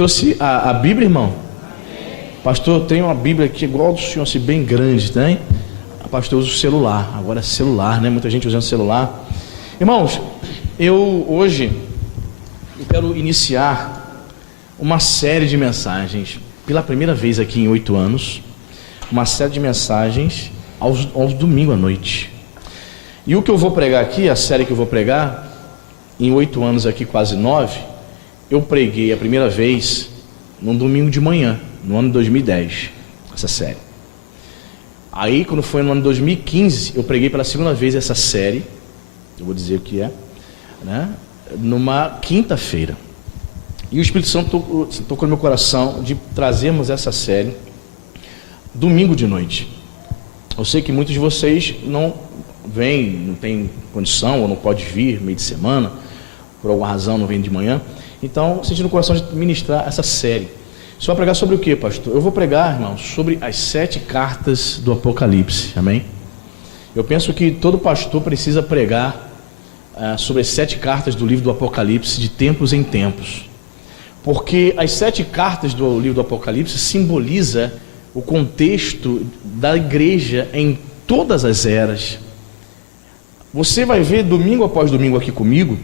trouxe a Bíblia, irmão? Pastor, tem uma Bíblia aqui igual do senhor, assim, bem grande, tem? Pastor, usa o celular. Agora é celular, né? Muita gente usando celular. Irmãos, hoje eu quero iniciar uma série de mensagens, pela primeira vez aqui em 8 anos, uma série de mensagens aos domingos à noite. E o que eu vou pregar aqui, a série que eu vou pregar, em 8 anos aqui, quase 9, eu preguei a primeira vez num domingo de manhã, no ano de 2010, essa série. Aí, quando foi no ano de 2015, eu preguei pela segunda vez essa série, eu vou dizer o que é, né? Numa quinta-feira. E o Espírito Santo tocou no meu coração de trazermos essa série domingo de noite. Eu sei que muitos de vocês não vêm, não tem condição, ou não pode vir meio de semana, por alguma razão não vem de manhã. Então, senti no coração de ministrar essa série. Você vai pregar sobre o que, pastor? Eu vou pregar, irmão, sobre as 7 cartas do Apocalipse, amém? Eu penso que todo pastor precisa pregar sobre as 7 cartas do livro do Apocalipse de tempos em tempos, porque as 7 cartas do livro do Apocalipse simboliza o contexto da igreja em todas as eras. Você vai ver domingo após domingo aqui comigo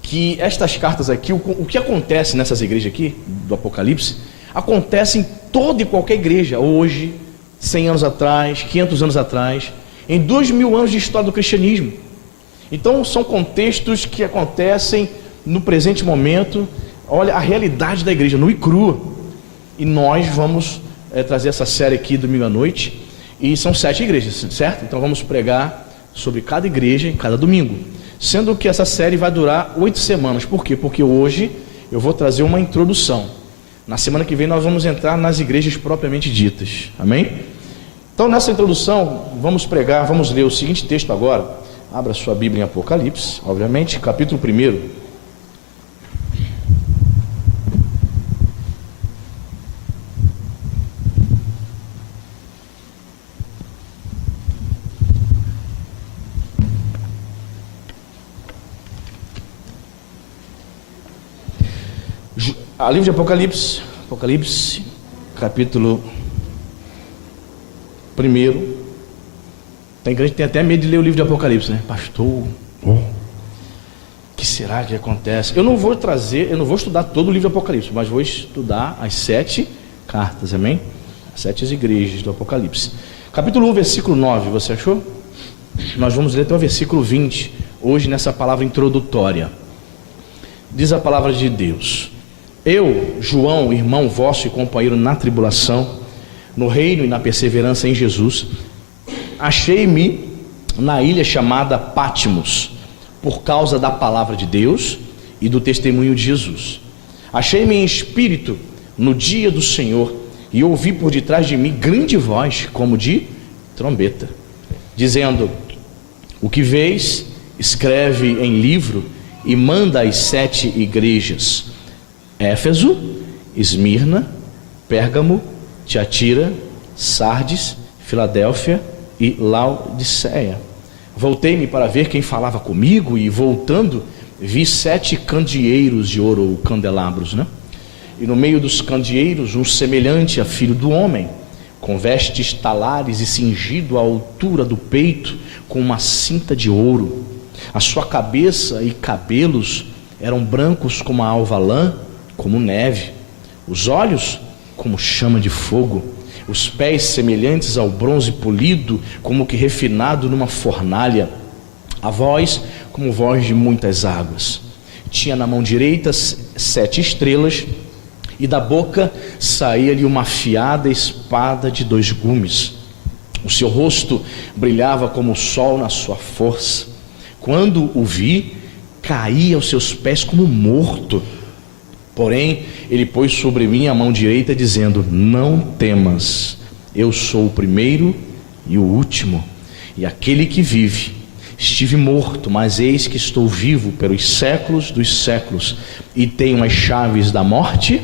que estas cartas aqui, o que acontece nessas igrejas aqui do Apocalipse, acontece em toda e qualquer igreja, hoje, 100 anos atrás, 500 anos atrás, em 2000 anos de história do cristianismo. Então são contextos que acontecem no presente momento. Olha a realidade da igreja, nua e crua. E nós vamos trazer essa série aqui domingo à noite, e são 7 igrejas, certo? Então vamos pregar sobre cada igreja em cada domingo, sendo que essa série vai durar 8 semanas. Por quê? Porque hoje eu vou trazer uma introdução. Na semana que vem nós vamos entrar nas igrejas propriamente ditas, amém? Então nessa introdução vamos pregar, vamos ler o seguinte texto agora. Abra sua Bíblia em Apocalipse, obviamente, capítulo 1. A livro de Apocalipse, capítulo 1. Tem gente que tem até medo de ler o livro de Apocalipse, né? Pastor, o que será que acontece? Eu não vou estudar todo o livro de Apocalipse, mas vou estudar as 7 cartas, amém? As 7 igrejas do Apocalipse. Capítulo 1, versículo 9, você achou? Nós vamos ler até o versículo 20, hoje nessa palavra introdutória. Diz a palavra de Deus: Eu, João, irmão vosso e companheiro na tribulação, no reino e na perseverança em Jesus, achei-me na ilha chamada Patmos, por causa da palavra de Deus e do testemunho de Jesus. Achei-me em espírito no dia do Senhor, e ouvi por detrás de mim grande voz, como de trombeta, dizendo: O que vês, escreve em livro e manda às 7 igrejas: Éfeso, Esmirna, Pérgamo, Tiatira, Sardes, Filadélfia e Laodiceia. Voltei-me para ver quem falava comigo, e voltando vi 7 candeeiros de ouro, ou candelabros, né? E no meio dos candeeiros um semelhante a filho do homem, com vestes talares e cingido à altura do peito com uma cinta de ouro. A sua cabeça e cabelos eram brancos como a alva lã, como neve, os olhos como chama de fogo, os pés semelhantes ao bronze polido, como que refinado numa fornalha, a voz como voz de muitas águas. Tinha na mão direita 7 estrelas, e da boca saía-lhe uma afiada espada de 2 gumes. O seu rosto brilhava como o sol na sua força. Quando o vi, caí aos seus pés como morto. Porém, ele pôs sobre mim a mão direita, dizendo: Não temas, eu sou o primeiro e o último, e aquele que vive. Estive morto, mas eis que estou vivo pelos séculos dos séculos, e tenho as chaves da morte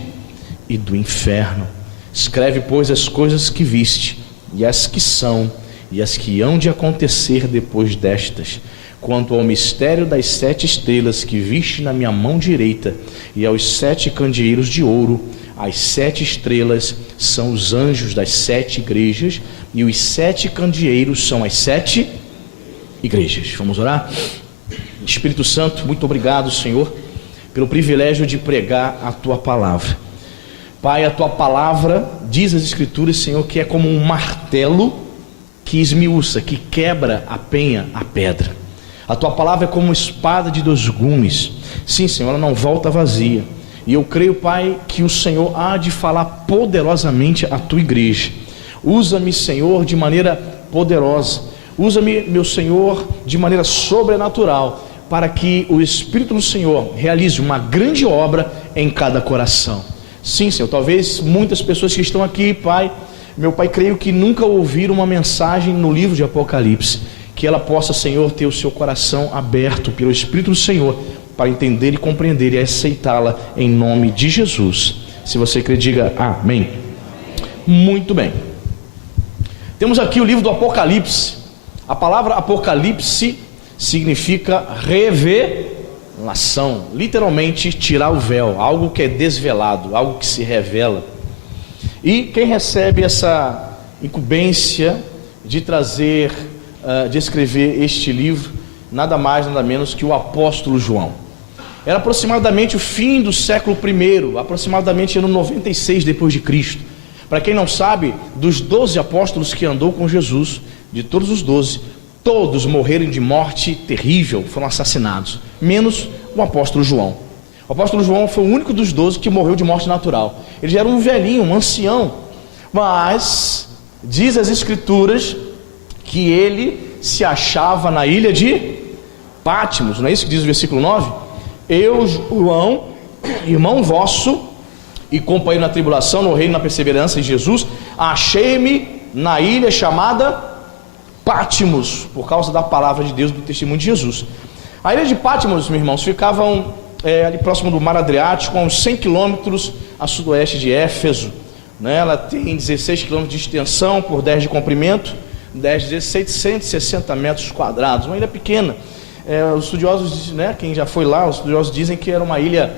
e do inferno. Escreve, pois, as coisas que viste, e as que são, e as que hão de acontecer depois destas. quanto ao mistério das 7 estrelas que viste na minha mão direita e aos 7 candeeiros de ouro. As 7 estrelas são os anjos das 7 igrejas e os 7 candeeiros são as 7 igrejas. Vamos orar? Espírito Santo, muito obrigado, Senhor, pelo privilégio de pregar a Tua palavra. Pai, a Tua palavra diz as Escrituras, Senhor, que é como um martelo que esmiuça, que quebra a penha, a pedra. A Tua palavra é como uma espada de 2 gumes. Sim, Senhor, ela não volta vazia. E eu creio, Pai, que o Senhor há de falar poderosamente à Tua igreja. Usa-me, Senhor, de maneira poderosa. Usa-me, meu Senhor, de maneira sobrenatural, para que o Espírito do Senhor realize uma grande obra em cada coração. Sim, Senhor, talvez muitas pessoas que estão aqui, Pai, meu Pai, creio que nunca ouviram uma mensagem no livro de Apocalipse, que ela possa, Senhor, ter o seu coração aberto pelo Espírito do Senhor, para entender e compreender e aceitá-la em nome de Jesus. Se você crê, diga amém. Muito bem. Temos aqui o livro do Apocalipse. A palavra Apocalipse significa revelação, literalmente tirar o véu, algo que é desvelado, algo que se revela. E quem recebe essa incumbência de trazer, de escrever este livro, nada mais, nada menos que o apóstolo João. Era aproximadamente o fim do século I, aproximadamente ano 96 depois de Cristo. Para quem não sabe, dos 12 apóstolos que andou com Jesus, de todos os 12, todos morreram de morte terrível, foram assassinados, menos o apóstolo João. O apóstolo João foi o único dos 12 que morreu de morte natural. Ele já era um velhinho, um ancião, mas diz as Escrituras que ele se achava na ilha de Pátimos, não é isso que diz o versículo 9? Eu, João, irmão vosso e companheiro na tribulação, no reino, na perseverança em Jesus, achei-me na ilha chamada Pátimos, por causa da palavra de Deus, do testemunho de Jesus. A ilha de Pátimos, meus irmãos, ficavam ali próximo do mar Adriático, a uns 100 quilômetros a sudoeste de Éfeso, né? Ela tem 16 quilômetros de extensão por 10 de comprimento, 760 metros quadrados, uma ilha pequena. Os estudiosos, né, quem já foi lá, os estudiosos dizem que era uma ilha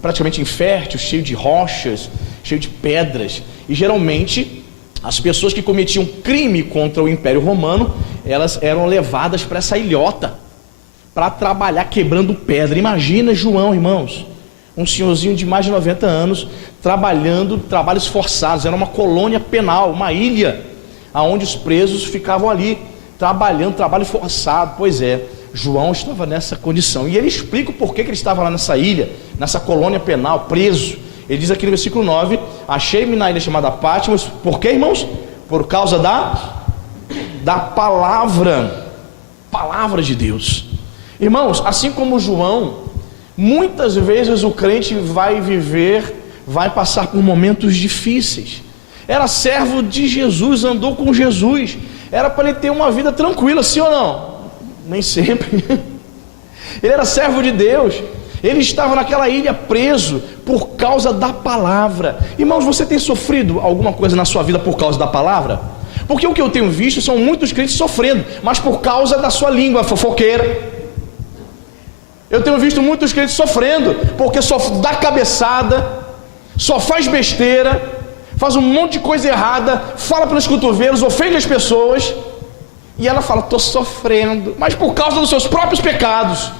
praticamente infértil, cheio de rochas, cheio de pedras, e geralmente as pessoas que cometiam crime contra o Império Romano, elas eram levadas para essa ilhota, para trabalhar quebrando pedra. Imagina João, irmãos, um senhorzinho de mais de 90 anos, trabalhando, trabalhos forçados, era uma colônia penal, uma ilha, onde os presos ficavam ali, trabalhando, trabalho forçado. Pois é, João estava nessa condição, e ele explica o porquê que ele estava lá nessa ilha, nessa colônia penal, preso. Ele diz aqui no versículo 9, achei-me na ilha chamada Pátimos, por quê, irmãos? Por causa da palavra de Deus. Irmãos, assim como João, muitas vezes o crente vai passar por momentos difíceis. Era servo de Jesus, andou com Jesus, era para ele ter uma vida tranquila, sim ou não? Nem sempre. Ele era servo de Deus, ele estava naquela ilha preso por causa da palavra. Irmãos, você tem sofrido alguma coisa na sua vida por causa da palavra? Porque o que eu tenho visto são muitos crentes sofrendo, mas por causa da sua língua fofoqueira. Eu tenho visto muitos crentes sofrendo, porque só dá cabeçada, só faz besteira, faz um monte de coisa errada, fala pelos cotovelos, ofende as pessoas, e ela fala, estou sofrendo, mas por causa dos seus próprios pecados,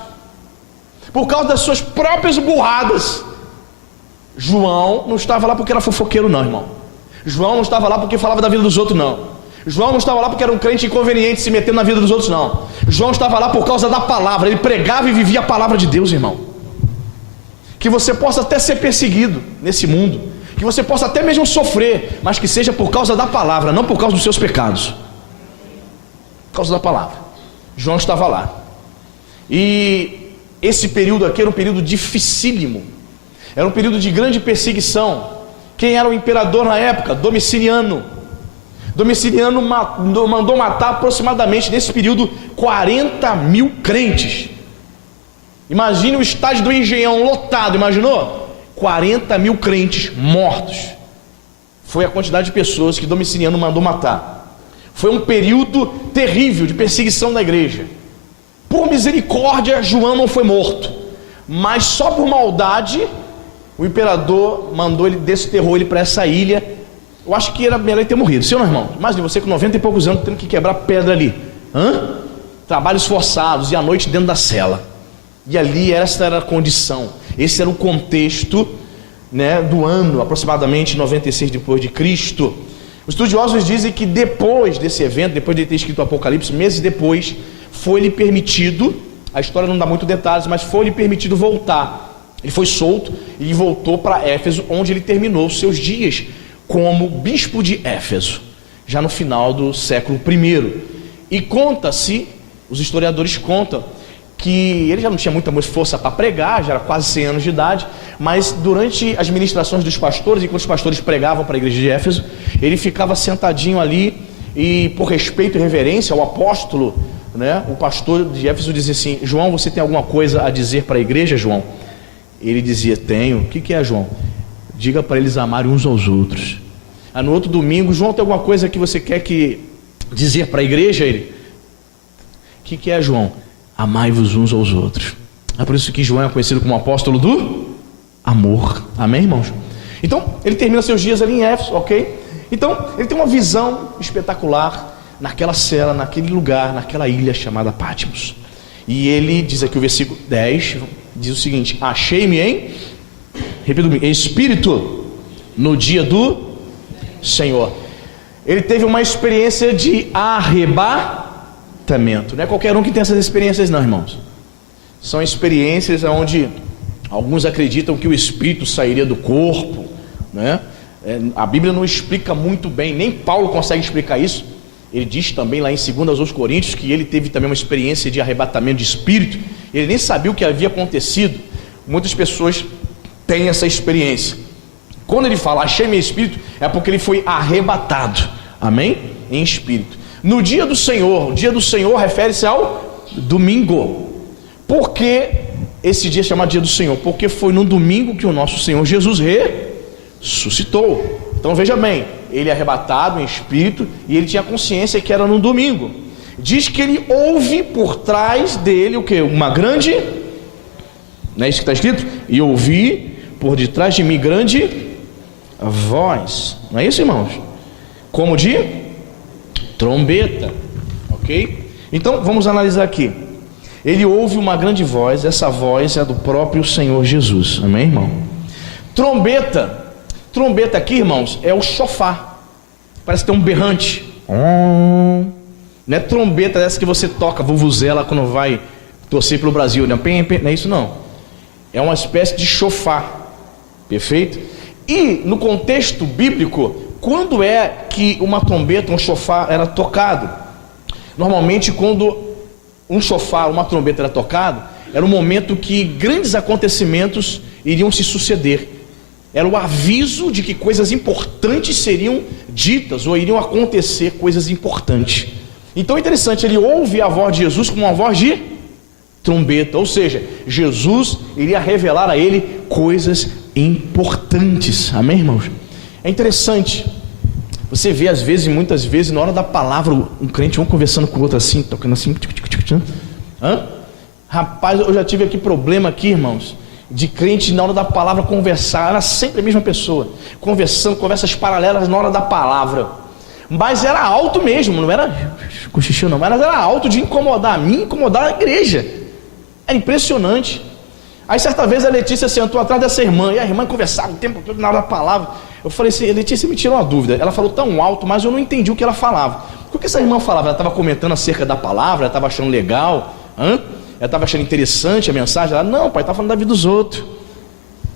por causa das suas próprias burradas. João não estava lá porque era fofoqueiro não, irmão. João não estava lá porque falava da vida dos outros não. João não estava lá porque era um crente inconveniente se metendo na vida dos outros não. João estava lá por causa da palavra, ele pregava e vivia a palavra de Deus, irmão. Que você possa até ser perseguido nesse mundo, que você possa até mesmo sofrer, mas que seja por causa da palavra, não por causa dos seus pecados. Por causa da palavra. João estava lá. E esse período aqui era um período dificílimo, era um período de grande perseguição. Quem era o imperador na época? Domiciano mandou matar aproximadamente nesse período 40 mil crentes. Imagine o estádio do Engenhão lotado, imaginou? 40 mil crentes mortos. Foi a quantidade de pessoas que Domiciano mandou matar. Foi um período terrível de perseguição da igreja. Por misericórdia, João não foi morto, mas só por maldade, o imperador mandou ele, desterrou ele para essa ilha. Eu acho que era melhor ele ter morrido, sim ou não, irmão? Imagina você com 90 e poucos anos tendo que quebrar pedra ali. Trabalhos forçados e à noite dentro da cela. E ali essa era a condição, esse era o contexto, né, do ano aproximadamente 96 depois de Cristo. Os estudiosos dizem que depois desse evento, depois de ter escrito o Apocalipse, meses depois, foi-lhe permitido, a história não dá muito detalhes, mas foi-lhe permitido voltar. Ele foi solto e voltou para Éfeso, onde ele terminou os seus dias como bispo de Éfeso, já no final do século I. E conta-se, os historiadores contam, que ele já não tinha muita força para pregar, já era quase 100 anos de idade, mas durante as ministrações dos pastores, enquanto os pastores pregavam para a igreja de Éfeso, ele ficava sentadinho ali e, por respeito e reverência ao apóstolo, né, o pastor de Éfeso dizia assim: João, você tem alguma coisa a dizer para a igreja, João? Ele dizia: tenho. O que é, João? Diga para eles amarem uns aos outros. No outro domingo: João, tem alguma coisa que você quer dizer para a igreja? Ele: o que é, João? Amai-vos uns aos outros. É por isso que João é conhecido como apóstolo do amor. Amém, irmãos? Então, ele termina seus dias ali em Éfeso, ok? Então, ele tem uma visão espetacular naquela cela, naquele lugar, naquela ilha chamada Patmos. E ele diz aqui o versículo 10, diz o seguinte: achei-me em, repito, espírito, no dia do Senhor. Ele teve uma experiência de arrebatamento. Não é qualquer um que tem essas experiências não, irmãos. São experiências onde alguns acreditam que o espírito sairia do corpo, né? A Bíblia não explica muito bem, nem Paulo consegue explicar isso. Ele diz também lá em 2 aos Coríntios que ele teve também uma experiência de arrebatamento de espírito. Ele nem sabia o que havia acontecido. Muitas pessoas têm essa experiência. Quando ele fala achei meu espírito, é porque ele foi arrebatado, amém? Em espírito. No dia do Senhor, o dia do Senhor refere-se ao domingo. Por que esse dia é chamado dia do Senhor? Porque foi no domingo que o nosso Senhor Jesus ressuscitou. Então veja bem, ele é arrebatado em espírito e ele tinha consciência que era no domingo. Diz que ele ouve por trás dele o que? Uma grande, não é isso que está escrito? E ouvi por detrás de mim grande voz. Não é isso, irmãos? Como de trombeta, ok? Então vamos analisar aqui. Ele ouve uma grande voz, essa voz é do próprio Senhor Jesus, amém, irmão? Trombeta aqui, irmãos, é o shofar. Parece que tem um berrante. Não é trombeta essa que você toca, vuvuzela, quando vai torcer pelo Brasil, né? Não é isso não. É uma espécie de shofar, perfeito? E no contexto bíblico, quando é que uma trombeta, um shofar era tocado? Normalmente quando um shofar, uma trombeta era tocado, era um momento que grandes acontecimentos iriam se suceder. Era o aviso de que coisas importantes seriam ditas ou iriam acontecer coisas importantes. Então é interessante, ele ouve a voz de Jesus como uma voz de trombeta, ou seja, Jesus iria revelar a ele coisas importantes, amém, irmãos? É interessante, você vê às vezes, muitas vezes, na hora da palavra, um crente, um conversando com o outro assim, tocando assim, rapaz, eu já tive aqui problema aqui, irmãos, de crente na hora da palavra conversar, era sempre a mesma pessoa, conversando, conversas paralelas na hora da palavra, mas era alto mesmo, não era cochichando não, mas era alto de incomodar a mim, incomodar a igreja, era impressionante. Aí certa vez a Letícia sentou atrás dessa irmã, e a irmã conversava o tempo todo na hora da palavra. Eu falei assim: Letícia, me tirou uma dúvida. Ela falou tão alto, mas eu não entendi o que ela falava. O que essa irmã falava? Ela estava comentando acerca da palavra, ela estava achando legal, ela estava achando interessante a mensagem. Ela: não, pai, estava falando da vida dos outros.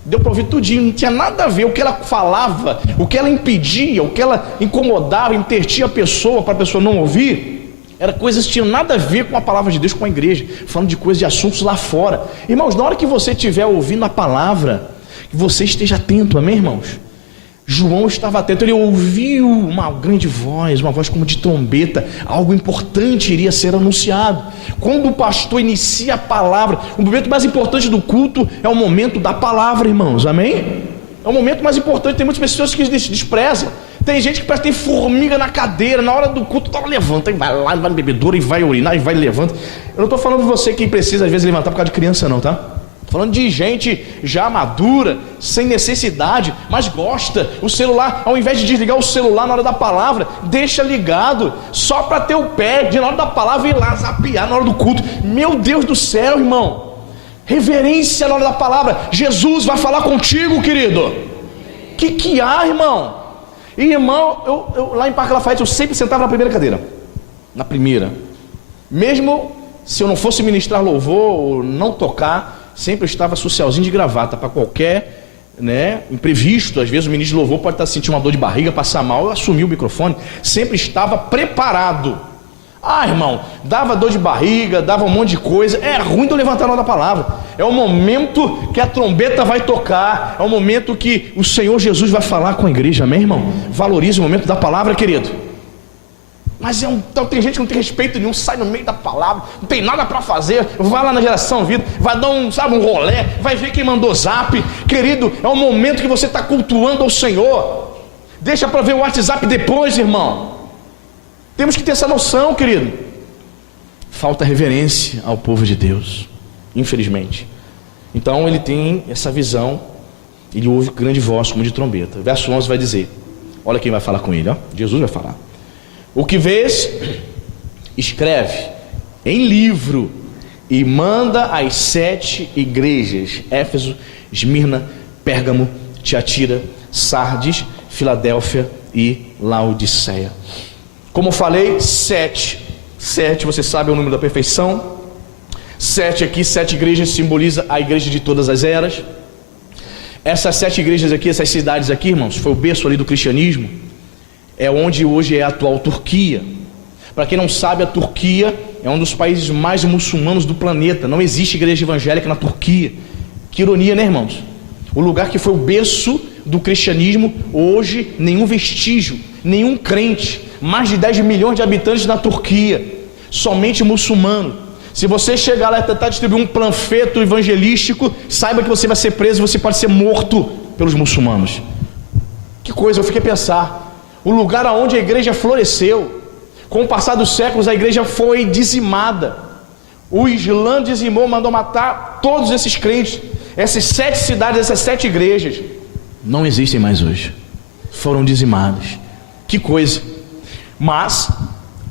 Deu para ouvir tudinho, não tinha nada a ver. O que ela falava, o que ela impedia, o que ela incomodava, intertia a pessoa para a pessoa não ouvir, era coisas que tinham nada a ver com a palavra de Deus, com a igreja, falando de coisas, de assuntos lá fora. Irmãos, na hora que você estiver ouvindo a palavra, que você esteja atento, amém, irmãos? João estava atento, ele ouviu uma grande voz, uma voz como de trombeta, algo importante iria ser anunciado. Quando o pastor inicia a palavra, o momento mais importante do culto é o momento da palavra, irmãos, amém? É o momento mais importante. Tem muitas pessoas que desprezam. Tem gente que parece que tem formiga na cadeira. Na hora do culto, levanta e vai lá, vai no bebedouro e vai urinar e vai e levanta. Eu não estou falando de você que precisa às vezes levantar por causa de criança não, tá? Estou falando de gente já madura, sem necessidade, mas gosta. O celular, ao invés de desligar o celular na hora da palavra, deixa ligado, só para ter o pé de na hora da palavra ir lá zapear na hora do culto. Meu Deus do céu, irmão. Reverência na hora da palavra. Jesus vai falar contigo, querido. Que há, irmão? E irmão, eu lá em Parque Lafayette eu sempre sentava na primeira cadeira. Na primeira. Mesmo se eu não fosse ministrar louvor ou não tocar, sempre eu estava socialzinho de gravata para qualquer, imprevisto. Às vezes o ministro de louvor pode estar sentindo uma dor de barriga, passar mal, eu assumi o microfone. Sempre estava preparado. Ah, irmão, dava dor de barriga, dava um monte de coisa. É ruim de eu levantar na hora da palavra. É o momento que a trombeta vai tocar. É o momento que o Senhor Jesus vai falar com a igreja, amém, irmão? Valorize o momento da palavra, querido. Mas então, tem gente que não tem respeito nenhum, sai no meio da palavra, não tem nada para fazer, vai lá na Geração Vida, vai dar um rolé, vai ver quem mandou zap. Querido, é o momento que você está cultuando ao Senhor. Deixa para ver o WhatsApp depois, irmão. Temos que ter essa noção, querido. Falta reverência ao povo de Deus, infelizmente. Então ele tem essa visão, ele ouve grande voz como de trombeta. Verso 11 vai dizer, olha quem vai falar com ele, ó. Jesus vai falar. O que vês, escreve em livro e manda às 7 igrejas: Éfeso, Esmirna, Pérgamo, Tiatira, Sardes, Filadélfia e Laodiceia. Como falei, 7, você sabe é o número da perfeição. 7 aqui, 7 igrejas simboliza a igreja de todas as eras. Essas 7 igrejas aqui, essas cidades aqui, irmãos, foi o berço ali do cristianismo. É onde hoje é a atual Turquia. Para quem não sabe, a Turquia é um dos países mais muçulmanos do planeta. Não existe igreja evangélica na Turquia. Que ironia, né, irmãos? O lugar que foi o berço do cristianismo, hoje nenhum vestígio, nenhum crente. Mais de 10 milhões de habitantes na Turquia, somente muçulmano. Se você chegar lá e tentar distribuir um panfleto evangelístico, saiba que você vai ser preso, você pode ser morto pelos muçulmanos. Que coisa, eu fiquei a pensar. O lugar onde a igreja floresceu, com o passar dos séculos a igreja foi dizimada. O Islã dizimou, mandou matar todos esses crentes. Essas 7 cidades, essas 7 igrejas não existem mais hoje, foram dizimadas. Que coisa. Mas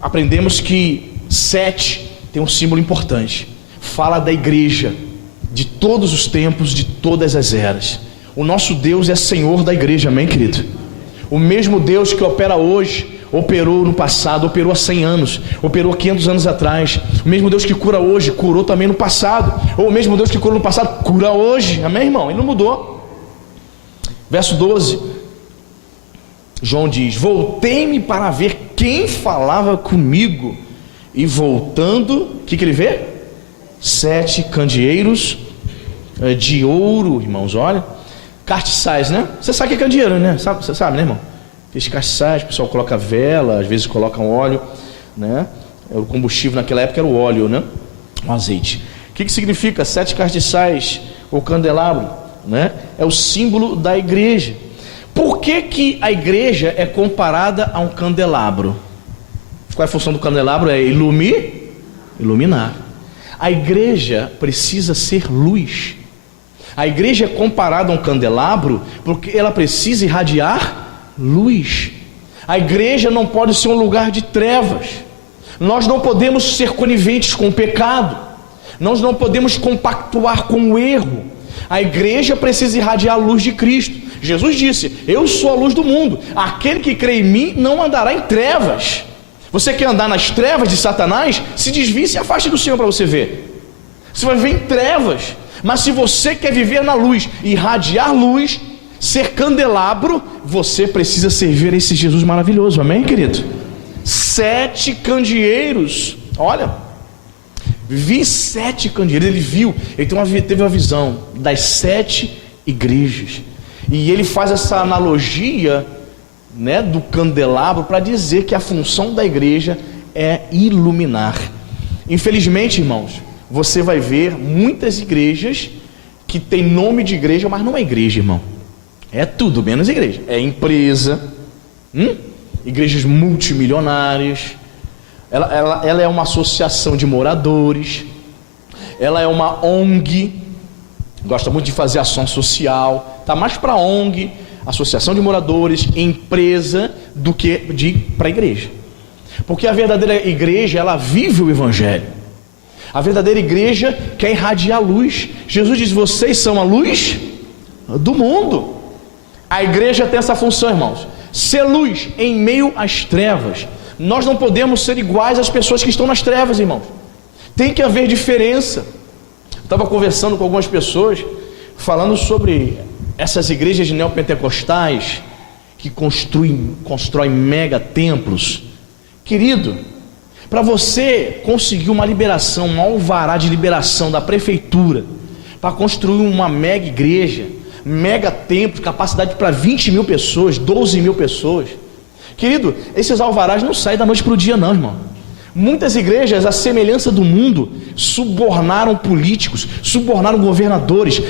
aprendemos que 7 tem um símbolo importante. Fala da igreja de todos os tempos, de todas as eras. O nosso Deus é Senhor da igreja, amém, querido? O mesmo Deus que opera hoje, operou no passado, operou há 100 anos, operou 500 anos atrás. O mesmo Deus que cura hoje, curou também no passado. Ou o mesmo Deus que cura no passado, cura hoje, amém, irmão? Ele não mudou. Verso 12, João diz: voltei-me para ver quem falava comigo, e voltando, o que ele vê? 7 candeeiros de ouro, irmãos, olha, castiçais, né? Você sabe o que é candeeiro, né? Você sabe, né, irmão? Esses castiçais, o pessoal coloca vela, às vezes colocam óleo, né? O combustível naquela época era o óleo, né? O azeite. O que significa 7 castiçais ou candelabro, né? É o símbolo da igreja. Por que a igreja é comparada a um candelabro? Qual é a função do candelabro? É iluminar. A igreja precisa ser luz. A igreja é comparada a um candelabro porque ela precisa irradiar luz. A igreja não pode ser um lugar de trevas. Nós não podemos ser coniventes com o pecado. Nós não podemos compactuar com o erro. A igreja precisa irradiar a luz de Cristo. Jesus disse: eu sou a luz do mundo. Aquele que crê em mim não andará em trevas. Você quer andar nas trevas de Satanás? Se desvie e se afaste do Senhor para você ver. Você vai viver em trevas. Mas se você quer viver na luz, irradiar luz, ser candelabro, você precisa servir a esse Jesus maravilhoso, amém, querido? 7 candeeiros, olha, vi 7 candeeiros, ele viu, ele teve uma visão das 7 igrejas, e ele faz essa analogia, né, do candelabro, para dizer que a função da igreja é iluminar. Infelizmente, irmãos, você vai ver muitas igrejas que tem nome de igreja, mas não é igreja, irmão. É tudo menos igreja. É empresa, igrejas multimilionárias, ela é uma associação de moradores, ela é uma ONG, gosta muito de fazer ação social, está mais para ONG, associação de moradores, empresa, do que para a igreja. Porque a verdadeira igreja, ela vive o evangelho. A verdadeira igreja quer irradiar a luz. Jesus diz: vocês são a luz do mundo. A igreja tem essa função, irmãos, ser luz em meio às trevas. Nós não podemos ser iguais às pessoas que estão nas trevas, irmãos. Tem que haver diferença. Estava conversando com algumas pessoas, falando sobre essas igrejas neopentecostais que constroem mega templos. Querido, para você conseguir uma liberação, um alvará de liberação da prefeitura, para construir uma mega igreja, mega templo, capacidade para 20 mil pessoas, 12 mil pessoas, querido, esses alvarás não saem da noite para o dia não, irmão. Muitas igrejas, à semelhança do mundo, subornaram políticos, subornaram governadores,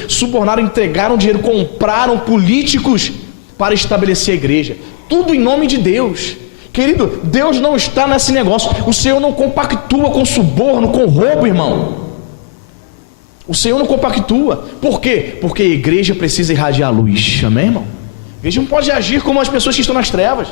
entregaram dinheiro, compraram políticos para estabelecer a igreja, tudo em nome de Deus. Querido, Deus não está nesse negócio. O Senhor não compactua com suborno, com roubo, irmão. O Senhor não compactua. Por quê? Porque a igreja precisa irradiar a luz. Amém, irmão? A igreja não pode agir como as pessoas que estão nas trevas.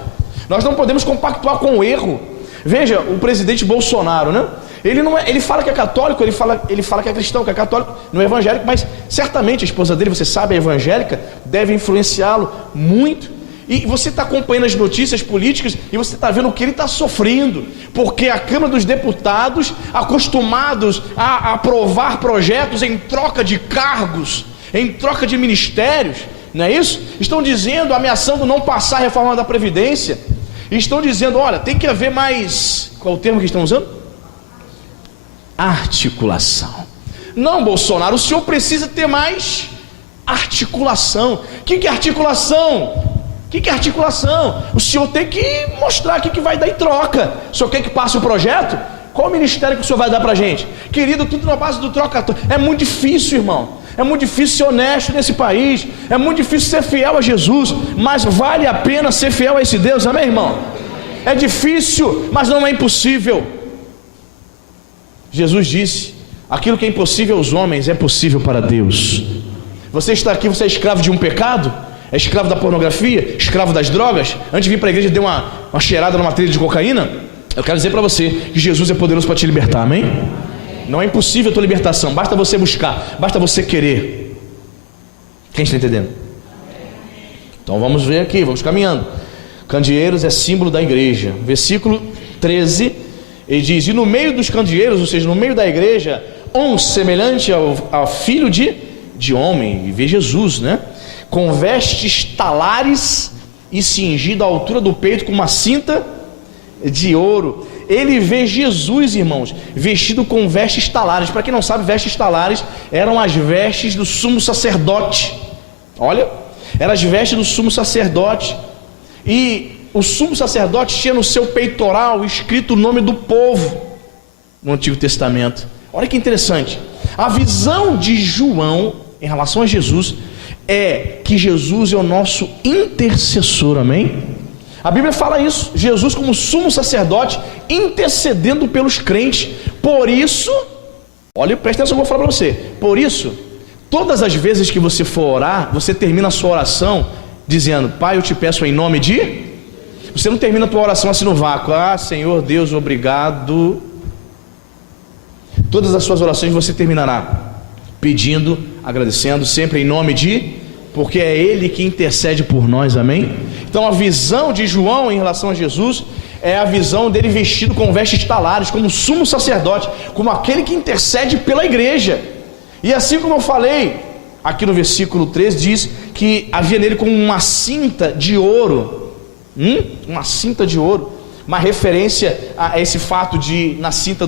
Nós não podemos compactuar com o erro. Veja, o presidente Bolsonaro, né? Ele fala que é católico, ele fala que é cristão, que é católico, não é evangélico, mas certamente a esposa dele, você sabe, é evangélica, deve influenciá-lo muito. E você está acompanhando as notícias políticas e você está vendo o que ele está sofrendo, porque a Câmara dos Deputados, acostumados a aprovar projetos em troca de cargos, em troca de ministérios, não é isso? Estão dizendo, ameaçando não passar a reforma da Previdência, e estão dizendo, olha, tem que haver mais, qual é o termo que estão usando? Articulação. Não, Bolsonaro, o senhor precisa ter mais articulação. O que é articulação? O que é articulação? O senhor tem que mostrar o que vai dar em troca. O senhor quer que passe o projeto? Qual o ministério que o senhor vai dar para a gente? Querido, tudo na base do troca-troca. É muito difícil, irmão. É muito difícil ser honesto nesse país. É muito difícil ser fiel a Jesus. Mas vale a pena ser fiel a esse Deus, amém, irmão? É difícil, mas não é impossível. Jesus disse: aquilo que é impossível aos homens é possível para Deus. Você está aqui, você é escravo de um pecado? É escravo da pornografia? Escravo das drogas? Antes de vir para a igreja, deu uma cheirada numa trilha de cocaína? Eu quero dizer para você que Jesus é poderoso para te libertar, amém? Não é impossível a tua libertação, basta você buscar, basta você querer. Quem está entendendo? Então vamos ver aqui, vamos caminhando. Candeeiros é símbolo da igreja. Versículo 13, ele diz: e no meio dos candeeiros, ou seja, no meio da igreja, semelhante ao filho de homem, e vê Jesus, né? Com vestes talares e cingido à altura do peito com uma cinta de ouro. Ele vê Jesus, irmãos, vestido com vestes talares. Para quem não sabe, vestes talares eram as vestes do sumo sacerdote. Olha, eram as vestes do sumo sacerdote. E o sumo sacerdote tinha no seu peitoral escrito o nome do povo no Antigo Testamento. Olha que interessante. A visão de João em relação a Jesus é que Jesus é o nosso intercessor, amém? A Bíblia fala isso, Jesus como sumo sacerdote intercedendo pelos crentes. Por isso, olha, presta atenção que eu vou falar para você. Por isso, todas as vezes que você for orar, você termina a sua oração dizendo: Pai, eu te peço em nome de... Você não termina a tua oração assim no vácuo. Ah, Senhor Deus, obrigado. Todas as suas orações você terminará pedindo, agradecendo, sempre em nome de... porque é Ele que intercede por nós, amém? Então a visão de João em relação a Jesus é a visão dele vestido com vestes talares, como sumo sacerdote, como aquele que intercede pela igreja. E assim como eu falei, aqui no versículo 13 diz que havia nele como uma cinta de ouro, uma cinta de ouro, uma referência a esse fato de na cinta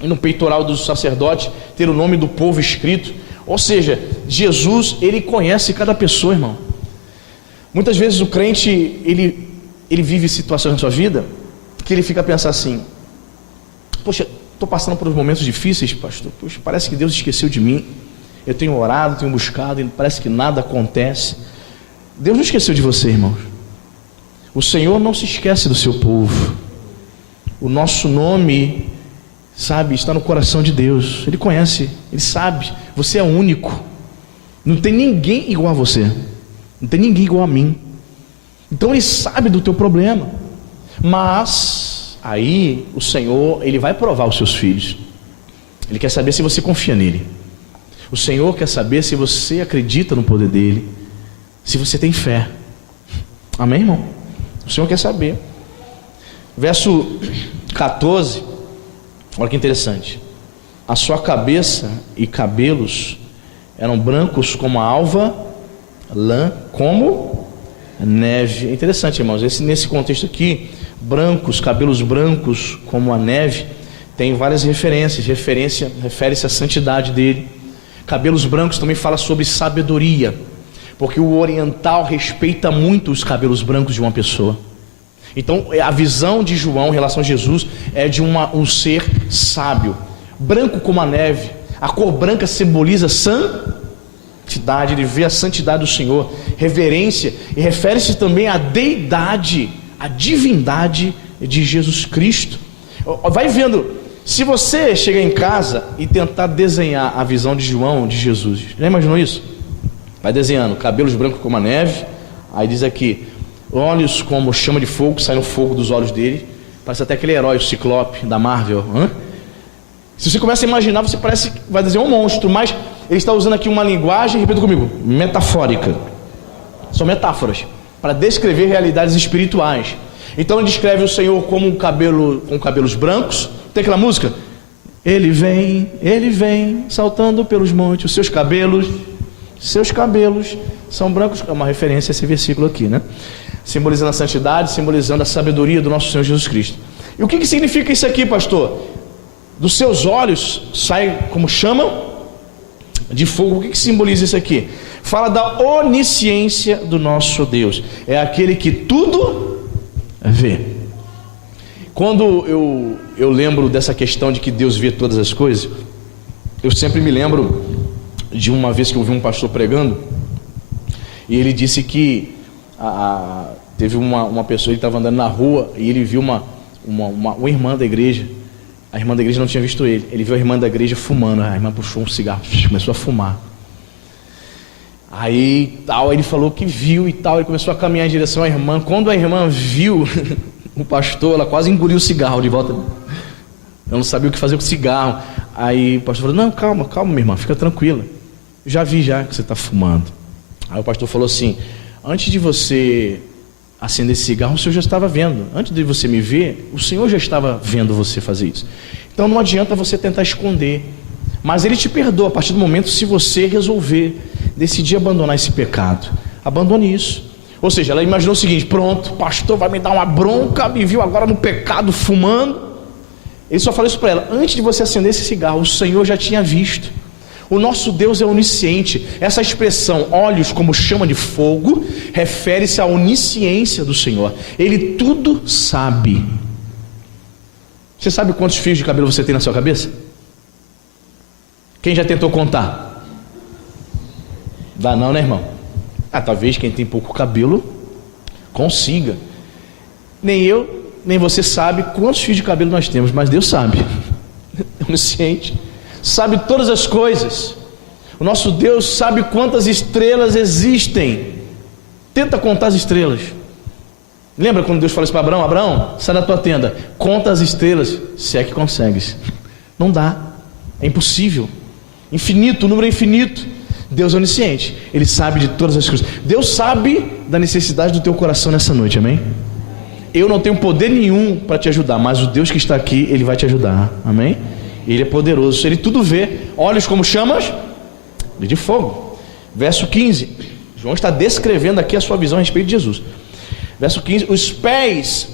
no peitoral do sacerdote ter o nome do povo escrito. Ou seja, Jesus, ele conhece cada pessoa, irmão. Muitas vezes o crente, ele vive situações na sua vida que ele fica a pensar assim: poxa, estou passando por uns momentos difíceis, pastor. Poxa, parece que Deus esqueceu de mim. Eu tenho orado, tenho buscado e parece que nada acontece. Deus não esqueceu de você, irmãos. O Senhor não se esquece do seu povo. O nosso nome, sabe, está no coração de Deus. Ele conhece, Ele sabe. Você é único. Não tem ninguém igual a você. Não tem ninguém igual a mim. Então Ele sabe do teu problema. Mas aí o Senhor, Ele vai provar os seus filhos. Ele quer saber se você confia nele. O Senhor quer saber se você acredita no poder dele, se você tem fé. Amém, irmão? O Senhor quer saber. Verso 14, olha que interessante. A sua cabeça e cabelos eram brancos como a alva, lã como neve. É interessante, irmãos, nesse contexto aqui, brancos, cabelos brancos como a neve, tem várias referências. Refere-se à santidade dele. Cabelos brancos também fala sobre sabedoria, porque o oriental respeita muito os cabelos brancos de uma pessoa. Então a visão de João em relação a Jesus é de um ser sábio. Branco como a neve, a cor branca simboliza santidade. Ele vê a santidade do Senhor, reverência, e refere-se também à deidade, à divindade de Jesus Cristo. Vai vendo. Se você chegar em casa e tentar desenhar a visão de João, de Jesus, já imaginou isso? Vai desenhando, cabelos brancos como a neve, aí diz aqui, olhos como chama de fogo, sai no fogo dos olhos dele, parece até aquele herói, o Ciclope da Marvel. Se você começa a imaginar, você parece que vai desenhar um monstro, mas ele está usando aqui uma linguagem, repita comigo, metafórica. São metáforas para descrever realidades espirituais. Então ele descreve o Senhor como com cabelos brancos. Tem aquela música? Ele vem, saltando pelos montes. Os seus cabelos são brancos. É uma referência a esse versículo aqui, né? Simbolizando a santidade, simbolizando a sabedoria do nosso Senhor Jesus Cristo. E o que significa isso aqui, pastor? Dos seus olhos sai como chama de fogo. O que simboliza isso aqui? Fala da onisciência do nosso Deus. É aquele que tudo vê. Quando eu lembro dessa questão de que Deus vê todas as coisas, eu sempre me lembro de uma vez que eu ouvi um pastor pregando, e ele disse que teve uma pessoa, ele estava andando na rua, e ele viu uma irmã da igreja. A irmã da igreja não tinha visto ele viu a irmã da igreja fumando. A irmã puxou um cigarro, começou a fumar. Aí ele falou que viu e tal, ele começou a caminhar em direção à irmã. Quando a irmã viu o pastor, ela quase engoliu o cigarro de volta. Eu não sabia o que fazer com o cigarro. Aí o pastor falou, não, calma minha irmã, fica tranquila, já vi que você está fumando. Aí o pastor falou assim, antes de você acender esse cigarro, o Senhor já estava vendo. Antes de você me ver, o Senhor já estava vendo você fazer isso. Então não adianta você tentar esconder, mas Ele te perdoa a partir do momento se você resolver decidir abandonar esse pecado. Abandone isso. Ou seja, ela imaginou o seguinte, pronto, o pastor vai me dar uma bronca, me viu agora no pecado fumando. Ele só falou isso para ela, antes de você acender esse cigarro, o Senhor já tinha visto. O nosso Deus é onisciente. Essa expressão, olhos como chama de fogo, refere-se à onisciência do Senhor. Ele tudo sabe. Você sabe quantos fios de cabelo você tem na sua cabeça? Quem já tentou contar? Dá não, né, irmão? Talvez quem tem pouco cabelo consiga. Nem eu, nem você sabe quantos fios de cabelo nós temos, mas Deus sabe. É onisciente. Sabe todas as coisas. O nosso Deus sabe quantas estrelas existem. Tenta contar as estrelas. Lembra quando Deus falou isso para Abraão? Abraão, sai da tua tenda, conta as estrelas, se é que consegues. Não dá, é impossível. Infinito, o número é infinito. Deus é onisciente, Ele sabe de todas as coisas. Deus sabe da necessidade do teu coração nessa noite, amém? Eu não tenho poder nenhum para te ajudar, mas o Deus que está aqui, Ele vai te ajudar, amém? Ele é poderoso, Ele tudo vê. Olhos como chamas de fogo. Verso 15, João está descrevendo aqui a sua visão a respeito de Jesus. Verso 15, os pés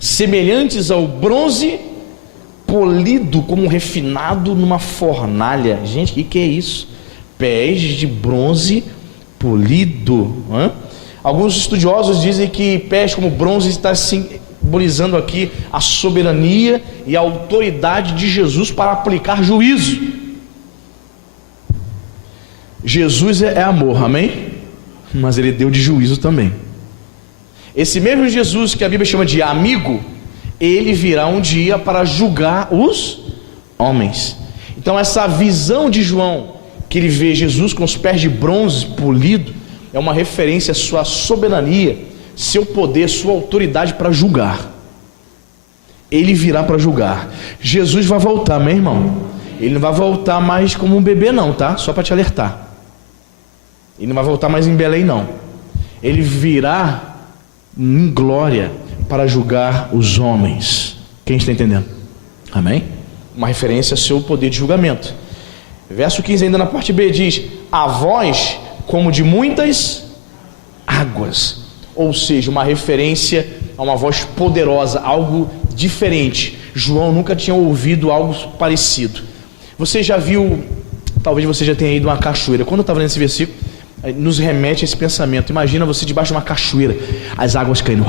semelhantes ao bronze polido como refinado numa fornalha. Gente, o que é isso? Pés de bronze polido. Alguns estudiosos dizem que pés como bronze está simbolizando aqui a soberania e a autoridade de Jesus para aplicar juízo. Jesus é amor, amém? mas ele deu de juízo também. Esse mesmo Jesus que a Bíblia chama de amigo, ele virá um dia para julgar os homens. Então essa visão de João, que ele vê Jesus com os pés de bronze polido, é uma referência à sua soberania, seu poder, sua autoridade para julgar. Ele virá para julgar. Jesus vai voltar, meu irmão. Ele não vai voltar mais como um bebê não, tá? Só para te alertar. Ele não vai voltar mais em Belém não. Ele virá em glória para julgar os homens. Quem está entendendo? Amém? Uma referência ao seu poder de julgamento. Verso 15 ainda na parte B diz: a voz como de muitas águas. Ou seja, uma referência a uma voz poderosa, algo diferente. João nunca tinha ouvido algo parecido. Você já viu, talvez você já tenha ido a uma cachoeira. Quando eu estava lendo esse versículo, nos remete a esse pensamento. Imagina você debaixo de uma cachoeira, as águas caindo,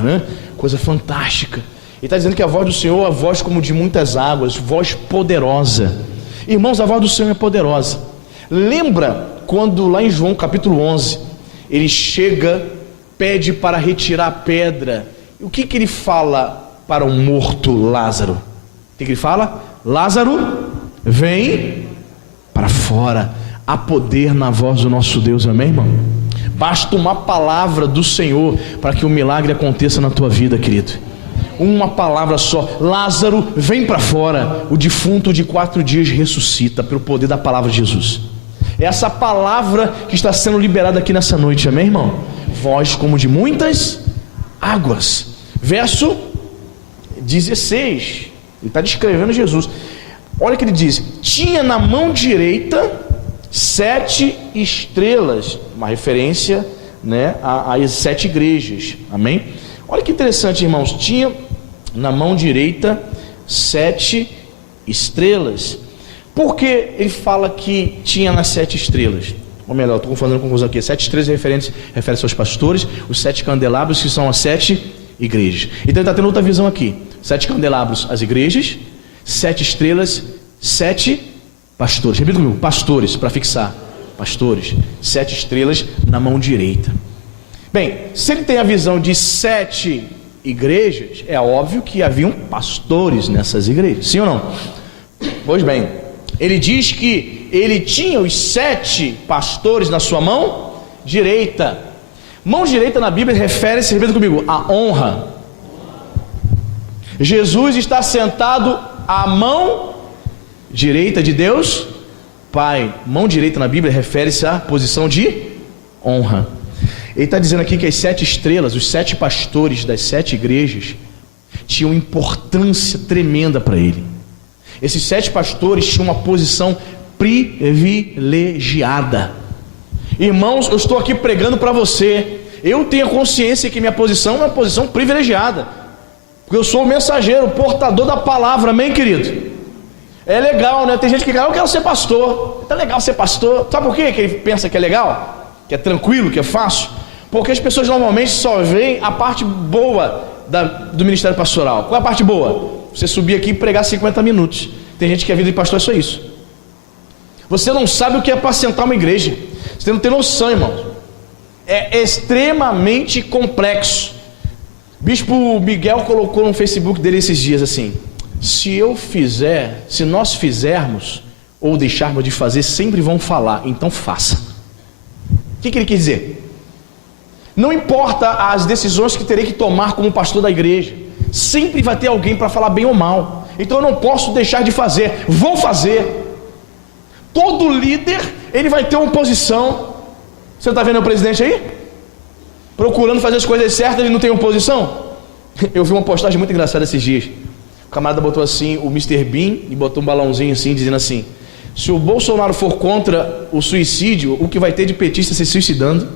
né? Coisa fantástica. Ele está dizendo que a voz do Senhor é a voz como de muitas águas, voz poderosa. Irmãos, a voz do Senhor é poderosa. Lembra quando lá em João capítulo 11, ele chega, pede para retirar a pedra. O que ele fala para o morto Lázaro? O que ele fala? Lázaro, vem para fora. Há poder na voz do nosso Deus, amém, irmão? Basta uma palavra do Senhor para que o milagre aconteça na tua vida, querido. Uma palavra só: Lázaro, vem para fora. O defunto de 4 dias ressuscita pelo poder da palavra de Jesus. É essa palavra que está sendo liberada aqui nessa noite, amém, irmão? Voz como de muitas águas. Verso 16, ele está descrevendo Jesus. Olha o que ele diz: tinha na mão direita 7 estrelas, uma referência, né, às 7 igrejas, amém? Olha que interessante, irmãos. Tinha na mão direita 7 estrelas. Por que ele fala que tinha nas 7 estrelas? Ou melhor, estou fazendo confusão aqui. 7 estrelas refere-se aos pastores, os 7 candelabros que são as 7 igrejas. Então ele está tendo outra visão aqui: 7 candelabros, as igrejas, 7 estrelas, 7 pastores. Repita comigo: pastores, para fixar. Pastores, 7 estrelas na mão direita. Bem, se ele tem a visão de 7 igrejas, é óbvio que haviam pastores nessas igrejas, sim ou não? Pois bem, ele diz que ele tinha os 7 pastores na sua mão direita. Mão direita na Bíblia refere-se, repita comigo, a honra. Jesus está sentado à mão direita de Deus Pai. Mão direita na Bíblia refere-se à posição de honra. Ele está dizendo aqui que as 7 estrelas, os 7 pastores das 7 igrejas, tinham importância tremenda para ele. Esses 7 pastores tinham uma posição privilegiada. Irmãos, eu estou aqui pregando para você. Eu tenho a consciência que minha posição é uma posição privilegiada, porque eu sou o mensageiro, o portador da palavra, amém, querido? É legal, né? Tem gente que diz: eu quero ser pastor. Tá legal ser pastor. Sabe por quê que ele pensa que é legal? Que é tranquilo, que é fácil? Porque as pessoas normalmente só veem a parte boa do ministério pastoral. Qual é a parte boa? Você subir aqui e pregar 50 minutos. Tem gente que a vida de pastor é só isso. Você não sabe o que é apacentar uma igreja. Você não tem noção, irmão. É extremamente complexo. Bispo Miguel colocou no Facebook dele esses dias assim: se nós fizermos ou deixarmos de fazer, sempre vão falar, então faça. O que ele quer dizer? Não importa as decisões que terei que tomar como pastor da igreja, sempre vai ter alguém para falar bem ou mal. Então eu não posso deixar de fazer, vou fazer. Todo líder, ele vai ter uma posição. Você está vendo o presidente aí? Procurando fazer as coisas certas, ele não tem oposição? Eu vi uma postagem muito engraçada esses dias. O camarada botou assim, o Mr. Bean, e botou um balãozinho assim, dizendo assim: se o Bolsonaro for contra o suicídio, o que vai ter de petista se suicidando?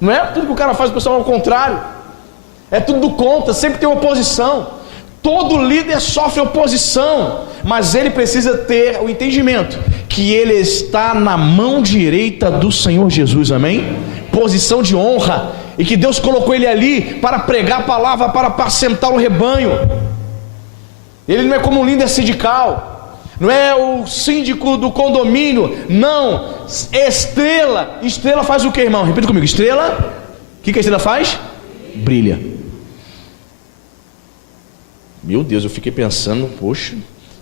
Não é tudo que o cara faz, o pessoal ao contrário. É tudo do contra, sempre tem oposição. Todo líder sofre oposição, mas ele precisa ter o entendimento que ele está na mão direita do Senhor Jesus, amém? Posição de honra, e que Deus colocou ele ali para pregar a palavra, para apacentar o rebanho. Ele não é como um líder sindical. não é o síndico do condomínio, não, estrela. Estrela faz o que, irmão? Repita comigo, estrela, o que a estrela faz? Brilha. Meu Deus, eu fiquei pensando, poxa,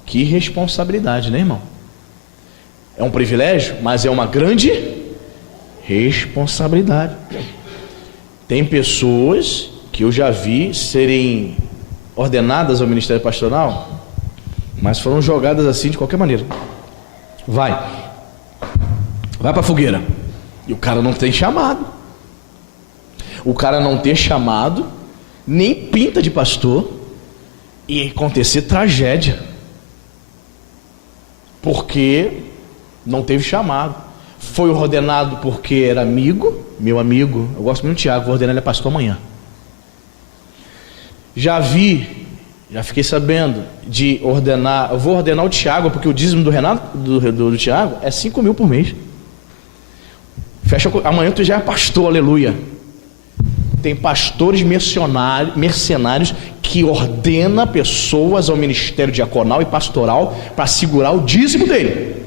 que responsabilidade, né, irmão? É um privilégio, mas é uma grande responsabilidade. Tem pessoas que eu já vi serem ordenadas ao ministério pastoral, mas foram jogadas assim de qualquer maneira. Vai para a fogueira. E o cara não tem chamado. O cara não ter chamado, nem pinta de pastor, e acontecer tragédia. Porque não teve chamado. Foi ordenado porque era amigo, meu amigo, eu gosto muito do Tiago, vou ordenar ele a pastor amanhã. Já fiquei sabendo de ordenar, eu vou ordenar o Tiago, porque o dízimo do Renato, do Tiago, é 5 mil por mês. Amanhã tu já é pastor, aleluia. Tem pastores mercenários que ordena pessoas ao ministério diaconal e pastoral para segurar o dízimo dele.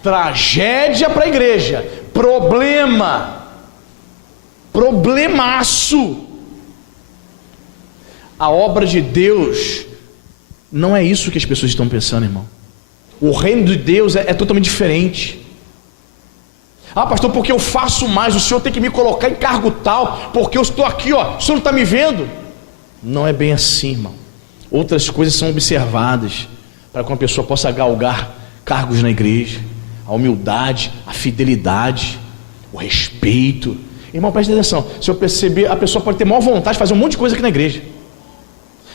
Tragédia para a igreja, problemaço. A obra de Deus não é isso que as pessoas estão pensando, irmão. O reino de Deus é totalmente diferente. Ah, pastor, porque eu faço mais, o senhor tem que me colocar em cargo tal, porque eu estou aqui, ó, o senhor não está me vendo? Não é bem assim, irmão. Outras coisas são observadas para que uma pessoa possa galgar cargos na igreja. A humildade, a fidelidade, o respeito. Irmão, preste atenção, se eu perceber, a pessoa pode ter maior vontade de fazer um monte de coisa aqui na igreja.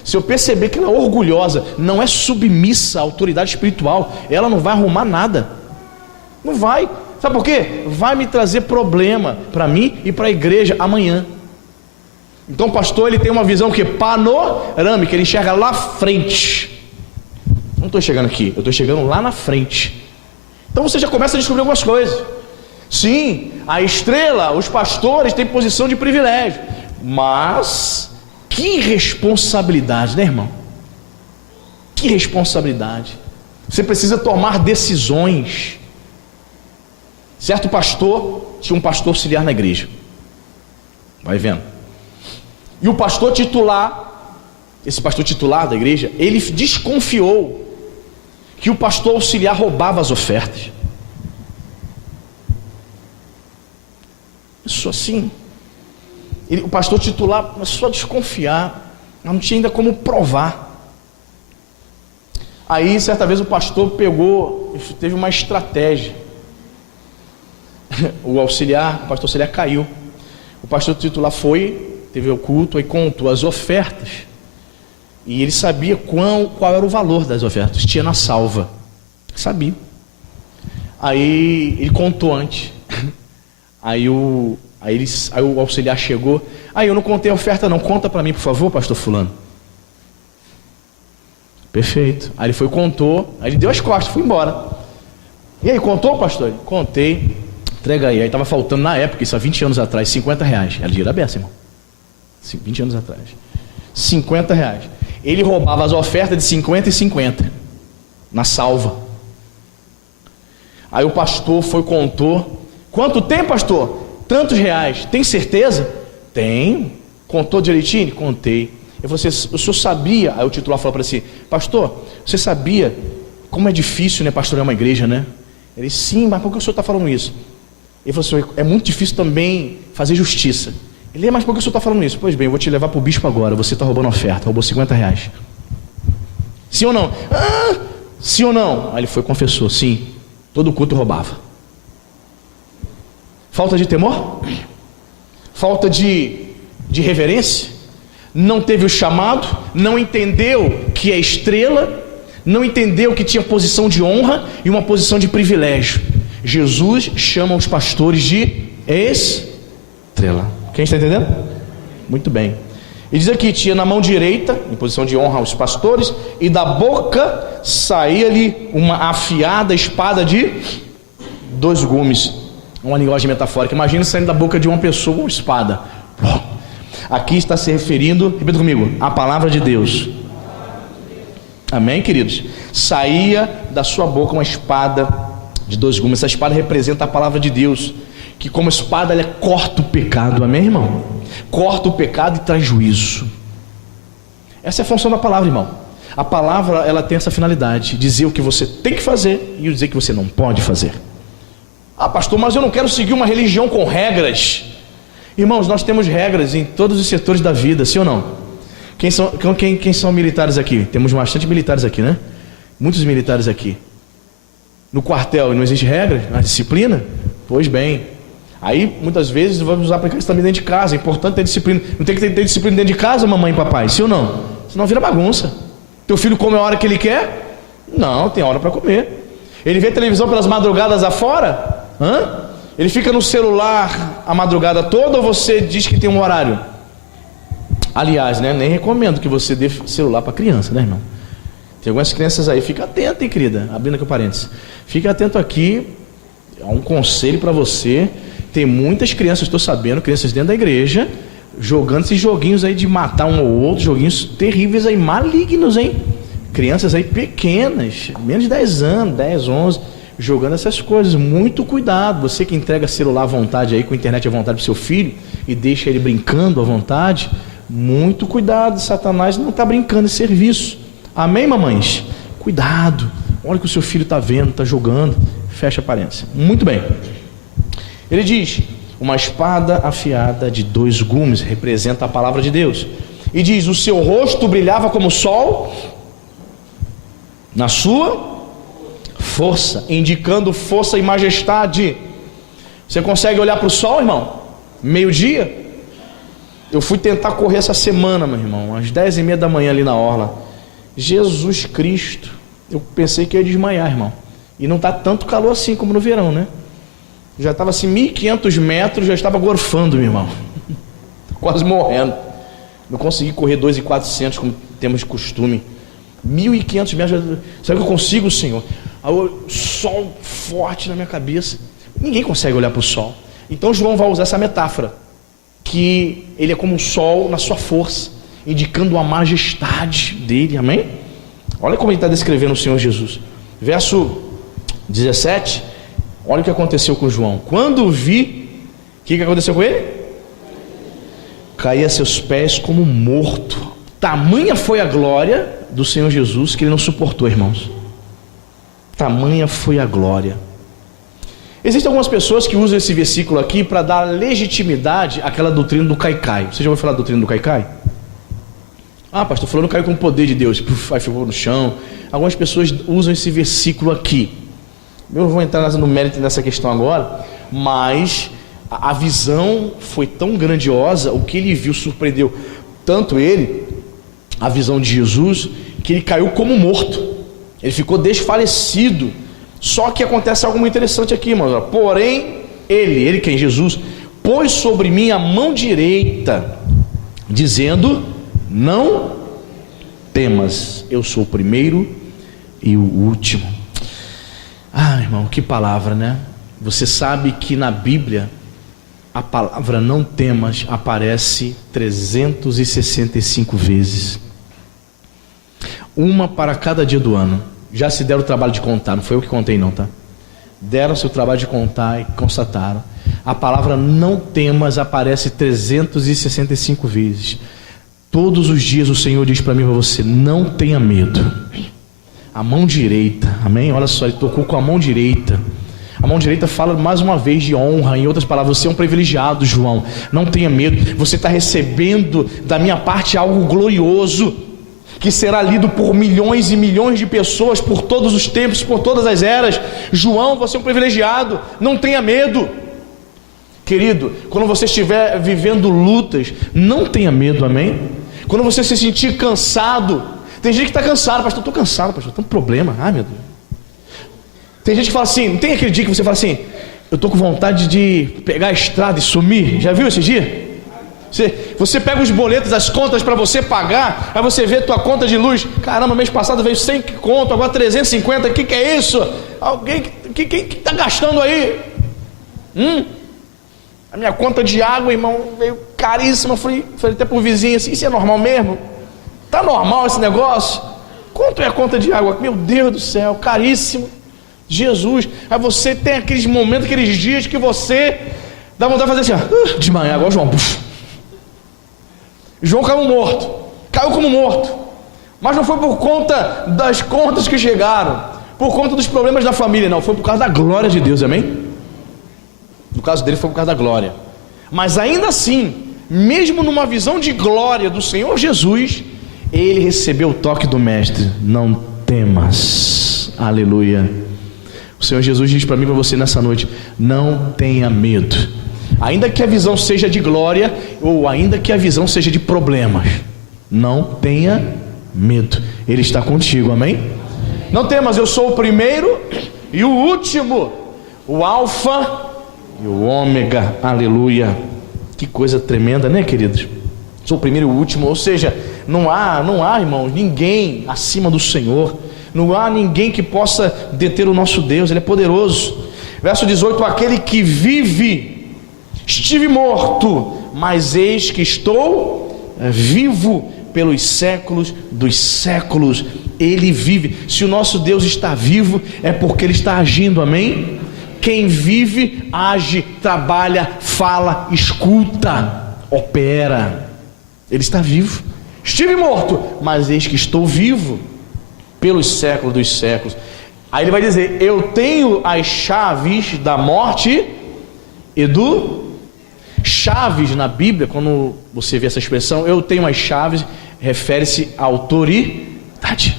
Se eu perceber que ela é orgulhosa, não é submissa à autoridade espiritual, ela não vai arrumar nada. Não vai. Sabe por quê? Vai me trazer problema para mim e para a igreja amanhã. Então o pastor, ele tem uma visão que panorâmica, ele enxerga lá à frente. Não estou chegando aqui, eu estou chegando lá na frente. Então você já começa a descobrir algumas coisas. Sim, a estrela, os pastores têm posição de privilégio, mas que responsabilidade, né, irmão? Que responsabilidade. Você precisa tomar decisões. Certo pastor, tinha um pastor auxiliar na igreja. Vai vendo. E o pastor titular, esse pastor titular da igreja, ele desconfiou que o pastor auxiliar roubava as ofertas. Isso assim. O pastor titular começou a desconfiar, mas não tinha ainda como provar. Aí, certa vez, o pastor teve uma estratégia. O pastor auxiliar caiu. O pastor titular teve o culto e contou as ofertas. E ele sabia qual era o valor das ofertas. Tinha na salva. Sabia. Aí ele contou antes. Aí o auxiliar chegou. Eu não contei a oferta não. Conta para mim, por favor, pastor fulano. Perfeito. Aí ele contou. Aí ele deu as costas, foi embora. E aí, contou, pastor? Contei. Entrega aí. Aí estava faltando na época, isso há 20 anos atrás, R$50. Era dinheiro aberto, irmão. 20 anos atrás. R$50. Ele roubava as ofertas de 50 e 50 na salva. Aí o pastor contou. Quanto tem, pastor? Tantos reais. Tem certeza? Tenho. Contou direitinho? Contei. O senhor sabia? Aí o titular falou para si: pastor, você sabia como é difícil, né, pastorear uma igreja, né? Ele: sim, mas por que o senhor está falando isso? Ele falou assim: é muito difícil também fazer justiça. Ele: mas por que o senhor está falando isso? Pois bem, eu vou te levar para o bispo agora. Você está roubando oferta, roubou R$50. Sim ou não? Sim ou não? Aí ele confessou: sim, todo culto roubava. Falta de temor? Falta de reverência? Não teve o chamado? Não entendeu que é estrela? Não entendeu que tinha posição de honra e uma posição de privilégio? Jesus chama os pastores de estrela. Quem está entendendo? Muito bem. Ele diz aqui: tinha na mão direita, em posição de honra, os pastores, e da boca saía-lhe uma afiada espada de 2 gumes. Uma linguagem metafórica. Imagina saindo da boca de uma pessoa uma espada. Aqui está se referindo, repita comigo, a palavra de Deus. Amém, queridos? Saía da sua boca uma espada de 2 gumes. Essa espada representa a palavra de Deus, que como espada ela corta o pecado. Amém, irmão? Corta o pecado e traz juízo. Essa é a função da palavra, irmão. A palavra, ela tem essa finalidade, dizer o que você tem que fazer e dizer que você não pode fazer. Ah, pastor, mas eu não quero seguir uma religião com regras. Irmãos, nós temos regras em todos os setores da vida, sim ou não? Quem são militares aqui? Temos bastante militares aqui, né? Muitos militares aqui. No quartel não existe regra, na disciplina? Pois bem. Aí, muitas vezes, vamos aplicar isso também dentro de casa. É importante ter disciplina. Não tem que ter disciplina dentro de casa, mamãe e papai, sim ou não? Senão vira bagunça. Teu filho come a hora que ele quer? Não, tem hora para comer. Ele vê televisão pelas madrugadas afora? Ele fica no celular a madrugada toda ou você diz que tem um horário? Aliás, né, nem recomendo que você dê celular para criança, né, irmão? Tem algumas crianças aí, fica atento, hein, querida? Abrindo aqui o parênteses. Fica atento aqui, há um conselho para você. Tem muitas crianças, estou sabendo, crianças dentro da igreja, jogando esses joguinhos aí de matar um ou outro, joguinhos terríveis aí, malignos, hein? Crianças aí pequenas, menos de 10 anos, 10, 11, jogando essas coisas. Muito cuidado. Você que entrega celular à vontade aí, com internet à vontade para seu filho e deixa ele brincando à vontade, muito cuidado. Satanás não está brincando em serviço. Amém, mamães? Cuidado. Olha o que o seu filho está vendo, está jogando. Fecha a parência. Muito bem. Ele diz: uma espada afiada de 2 gumes, representa a palavra de Deus. E diz: o seu rosto brilhava como o sol na sua força, indicando força e majestade. Você consegue olhar para o sol, irmão? Meio-dia? Eu fui tentar correr essa semana, meu irmão, às 10h30 da manhã ali na orla. Jesus Cristo, eu pensei que ia desmaiar, irmão. E não está tanto calor assim como no verão, né? Já estava assim, 1.500 metros, já estava gorfando, meu irmão. Quase morrendo. Não consegui correr 2.400 como temos de costume. 1.500 metros, sabe o que eu consigo, Senhor? O sol forte na minha cabeça. Ninguém consegue olhar para o sol. Então João vai usar essa metáfora, que ele é como um sol na sua força, indicando a majestade dele, amém? Olha como ele está descrevendo o Senhor Jesus. Verso 17, olha o que aconteceu com João. Quando vi, o que aconteceu com ele? Caí a seus pés como morto. Tamanha foi a glória do Senhor Jesus que ele não suportou, irmãos. Tamanha foi a glória. Existem algumas pessoas que usam esse versículo aqui para dar legitimidade àquela doutrina do caicai. Você já ouviu falar da doutrina do caicai? Ah, pastor, falando caiu com o poder de Deus, aí ficou no chão. Algumas pessoas usam esse versículo aqui. Eu não vou entrar no mérito dessa questão agora, mas a visão foi tão grandiosa, o que ele viu surpreendeu tanto ele, a visão de Jesus, que ele caiu como morto. Ele ficou desfalecido. Só que acontece algo muito interessante aqui, irmãos. Porém, ele quem? Jesus, pôs sobre mim a mão direita, dizendo: não temas, eu sou o primeiro e o último. Ah, irmão, que palavra, né? Você sabe que na Bíblia a palavra não temas aparece 365 vezes, uma para cada dia do ano. Já se deram o trabalho de contar, não foi eu que contei não, tá? Deram-se o trabalho de contar e constataram. A palavra não temas aparece 365 vezes. Todos os dias o Senhor diz para mim e para você: não tenha medo. A mão direita, amém? Olha só, ele tocou com a mão direita. A mão direita fala mais uma vez de honra. Em outras palavras, você é um privilegiado, João. Não tenha medo, você está recebendo da minha parte algo glorioso, que será lido por milhões e milhões de pessoas, por todos os tempos, por todas as eras. João, você é um privilegiado, não tenha medo. Querido, quando você estiver vivendo lutas, não tenha medo, amém? Quando você se sentir cansado, tem gente que está cansado, pastor, estou cansado, pastor, tem um problema, ai meu Deus. Tem gente que fala assim, não tem aquele dia que você fala assim: eu estou com vontade de pegar a estrada e sumir, já viu esse dia? Você pega os boletos, as contas para você pagar, aí você vê tua conta de luz, caramba, mês passado veio 100 conto, agora 350, o que é isso? Alguém que está gastando aí? A minha conta de água, irmão, veio caríssima. Falei até pro vizinho assim: isso é normal mesmo? Tá normal esse negócio? Quanto é a conta de água? Meu Deus do céu, caríssimo. Jesus. Aí você tem aqueles momentos, aqueles dias que você dá vontade de fazer assim, desmaiar, igual João. João caiu morto. Caiu como morto. Mas não foi por conta das contas que chegaram, por conta dos problemas da família, não. Foi por causa da glória de Deus, amém? No caso dele foi por causa da glória. Mas ainda assim, mesmo numa visão de glória do Senhor Jesus, ele recebeu o toque do mestre: não temas. Aleluia. O Senhor Jesus diz para mim e para você nessa noite: não tenha medo. Ainda que a visão seja de glória, ou ainda que a visão seja de problemas, não tenha medo. Ele está contigo, amém? Não temas, eu sou o primeiro e o último, o alfa e o ômega. Aleluia. Que coisa tremenda, né, queridos? Sou o primeiro e o último, ou seja, não há, irmãos, ninguém acima do Senhor. Não há ninguém que possa deter o nosso Deus. Ele é poderoso. Verso 18: aquele que vive, estive morto, mas eis que estou vivo pelos séculos dos séculos. Ele vive. Se o nosso Deus está vivo, é porque Ele está agindo, amém? Quem vive, age, trabalha, fala, escuta, opera. Ele está vivo. Estive morto, mas eis que estou vivo pelos séculos dos séculos. Aí ele vai dizer: eu tenho as chaves da morte e do... Chaves na Bíblia, quando você vê essa expressão, eu tenho as chaves, refere-se à autoridade.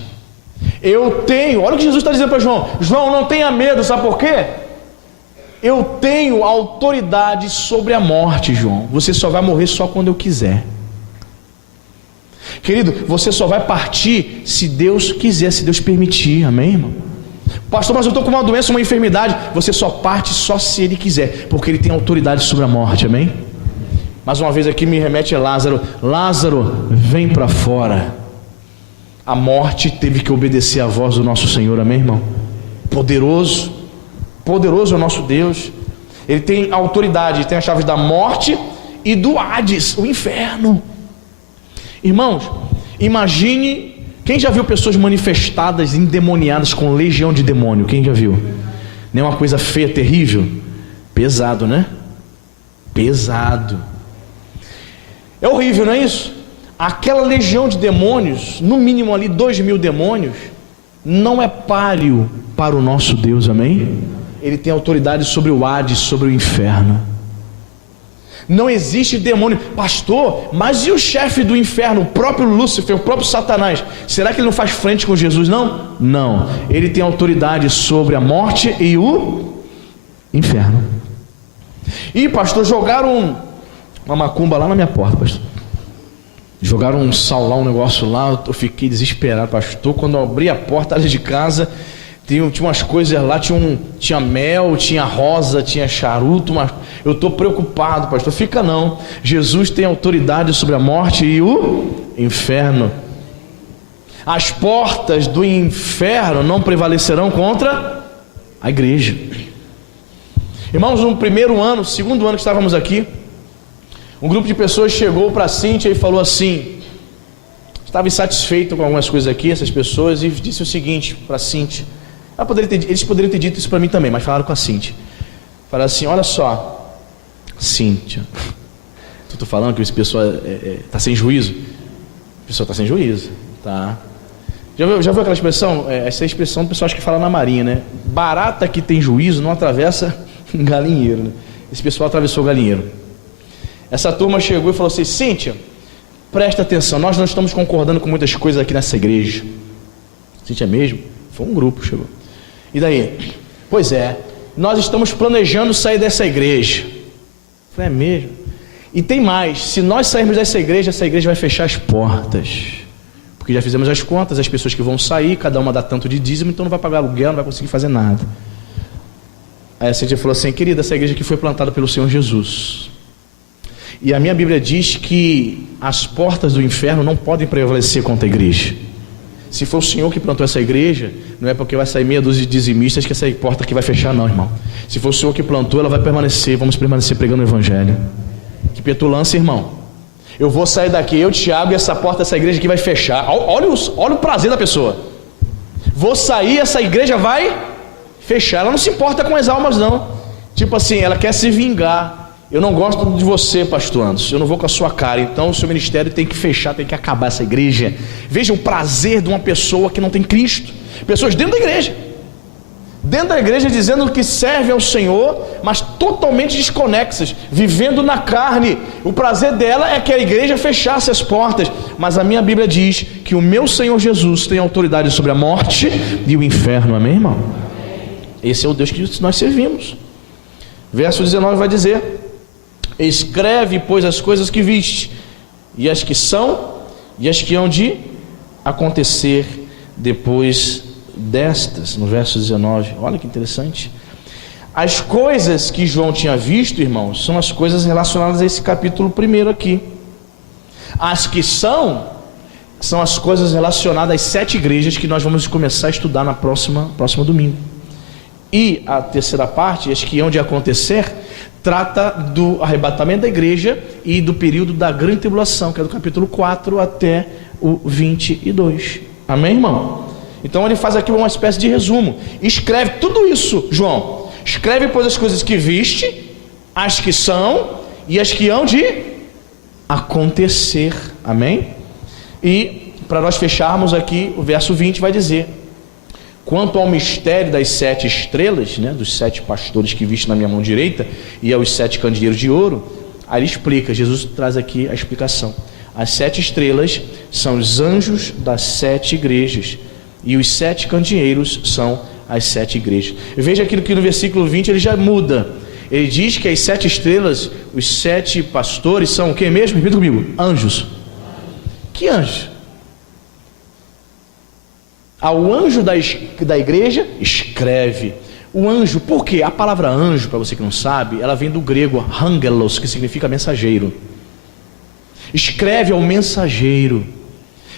Eu tenho, olha o que Jesus está dizendo para João: João, não tenha medo, sabe por quê? Eu tenho autoridade sobre a morte, João. Você só vai morrer só quando eu quiser. Querido, você só vai partir se Deus quiser, se Deus permitir, amém, irmão? Pastor, mas eu estou com uma doença, uma enfermidade. Você só parte só se Ele quiser, porque Ele tem autoridade sobre a morte, amém? Mais uma vez aqui me remete a Lázaro. Lázaro, vem para fora. A morte teve que obedecer à voz do nosso Senhor, amém, irmão? Poderoso, poderoso é o nosso Deus. Ele tem autoridade, ele tem as chaves da morte e do Hades, o inferno. Irmãos, imagine, quem já viu pessoas manifestadas, endemoniadas com legião de demônio? Quem já viu? Não é uma coisa feia, terrível? Pesado, né? Pesado. É horrível, não é isso? Aquela legião de demônios, no mínimo ali 2.000 demônios, não é páreo para o nosso Deus, amém? Ele tem autoridade sobre o Hades, sobre o inferno. Não existe demônio. Pastor, mas e o chefe do inferno, o próprio Lúcifer, o próprio Satanás? Será que ele não faz frente com Jesus, não? Não. Ele tem autoridade sobre a morte e o inferno. E pastor, jogaram uma macumba lá na minha porta, pastor. Jogaram um sal lá, um negócio lá. Eu fiquei desesperado, pastor. Quando eu abri a porta ali de casa, tinha umas coisas lá, tinha mel, tinha rosa, tinha charuto, mas eu estou preocupado, pastor. Fica não. Jesus tem autoridade sobre a morte e o inferno. As portas do inferno não prevalecerão contra a igreja. Irmãos, no primeiro ano, segundo ano que estávamos aqui, um grupo de pessoas chegou para a Cíntia e falou assim, estava insatisfeito com algumas coisas aqui, essas pessoas, e disse o seguinte para a Cíntia. Eles poderiam ter dito isso para mim também, mas falaram com a Cíntia. Falaram assim: olha só, Cíntia, tu tô falando que esse pessoal está sem juízo? A pessoa está sem juízo, tá? Já viu aquela expressão? Essa é a expressão do pessoal que fala na marinha, né? Barata que tem juízo não atravessa galinheiro, né? Esse pessoal atravessou o galinheiro. Essa turma chegou e falou assim: Cíntia, presta atenção, nós não estamos concordando com muitas coisas aqui nessa igreja. Cíntia mesmo? Foi um grupo que chegou. E daí? Pois é, nós estamos planejando sair dessa igreja. Falei: é mesmo? E tem mais, se nós sairmos dessa igreja, essa igreja vai fechar as portas. Porque já fizemos as contas, as pessoas que vão sair, cada uma dá tanto de dízimo, então não vai pagar aluguel, não vai conseguir fazer nada. Aí a Cíntia falou assim: querida, essa igreja aqui foi plantada pelo Senhor Jesus. E a minha Bíblia diz que as portas do inferno não podem prevalecer contra a igreja. Se for o Senhor que plantou essa igreja, não é porque vai sair meia dúzia de dizimistas que essa porta aqui vai fechar, não, irmão. Se for o Senhor que plantou, ela vai permanecer. Vamos permanecer pregando o Evangelho. Que petulância, irmão. Eu vou sair daqui, eu, Tiago, e essa porta dessa igreja aqui vai fechar. Olha o prazer da pessoa. Vou sair, essa igreja vai fechar. Ela não se importa com as almas, não. Tipo assim, ela quer se vingar. Eu não gosto de você, pastor Anderson, eu não vou com a sua cara, então o seu ministério tem que fechar, tem que acabar essa igreja. Veja o prazer de uma pessoa que não tem Cristo. Pessoas dentro da igreja dizendo que serve ao Senhor, mas totalmente desconexas, vivendo na carne. O prazer dela é que a igreja fechasse as portas, mas a minha Bíblia diz que o meu Senhor Jesus tem autoridade sobre a morte e o inferno, amém, irmão? Esse é o Deus que nós servimos. Verso 19 vai dizer: escreve, pois, as coisas que viste, e as que são, e as que hão de acontecer depois destas. No verso 19, olha que interessante. As coisas que João tinha visto, irmãos, são as coisas relacionadas a esse capítulo 1 aqui. As que são as coisas relacionadas às 7 igrejas que nós vamos começar a estudar na próximo domingo. E a terceira parte, as que hão de acontecer, trata do arrebatamento da igreja e do período da grande tribulação, que é do capítulo 4 até o 22. Amém, irmão? Então ele faz aqui uma espécie de resumo. Escreve tudo isso, João. Escreve, pois, as coisas que viste, as que são e as que hão de acontecer. Amém? E para nós fecharmos aqui, o verso 20 vai dizer: quanto ao mistério das 7 estrelas, né, dos 7 pastores que viste na minha mão direita, e aos 7 candeeiros de ouro, aí ele explica, Jesus traz aqui a explicação. As 7 estrelas são os anjos das 7 igrejas, e os 7 candeeiros são as 7 igrejas. Veja aquilo que no versículo 20 ele já muda. Ele diz que as 7 estrelas, os 7 pastores são o que mesmo? Repita comigo: anjos. Que anjo? Ao anjo da igreja, escreve. O anjo, por quê? A palavra anjo, para você que não sabe, ela vem do grego angelos, que significa mensageiro. Escreve ao mensageiro.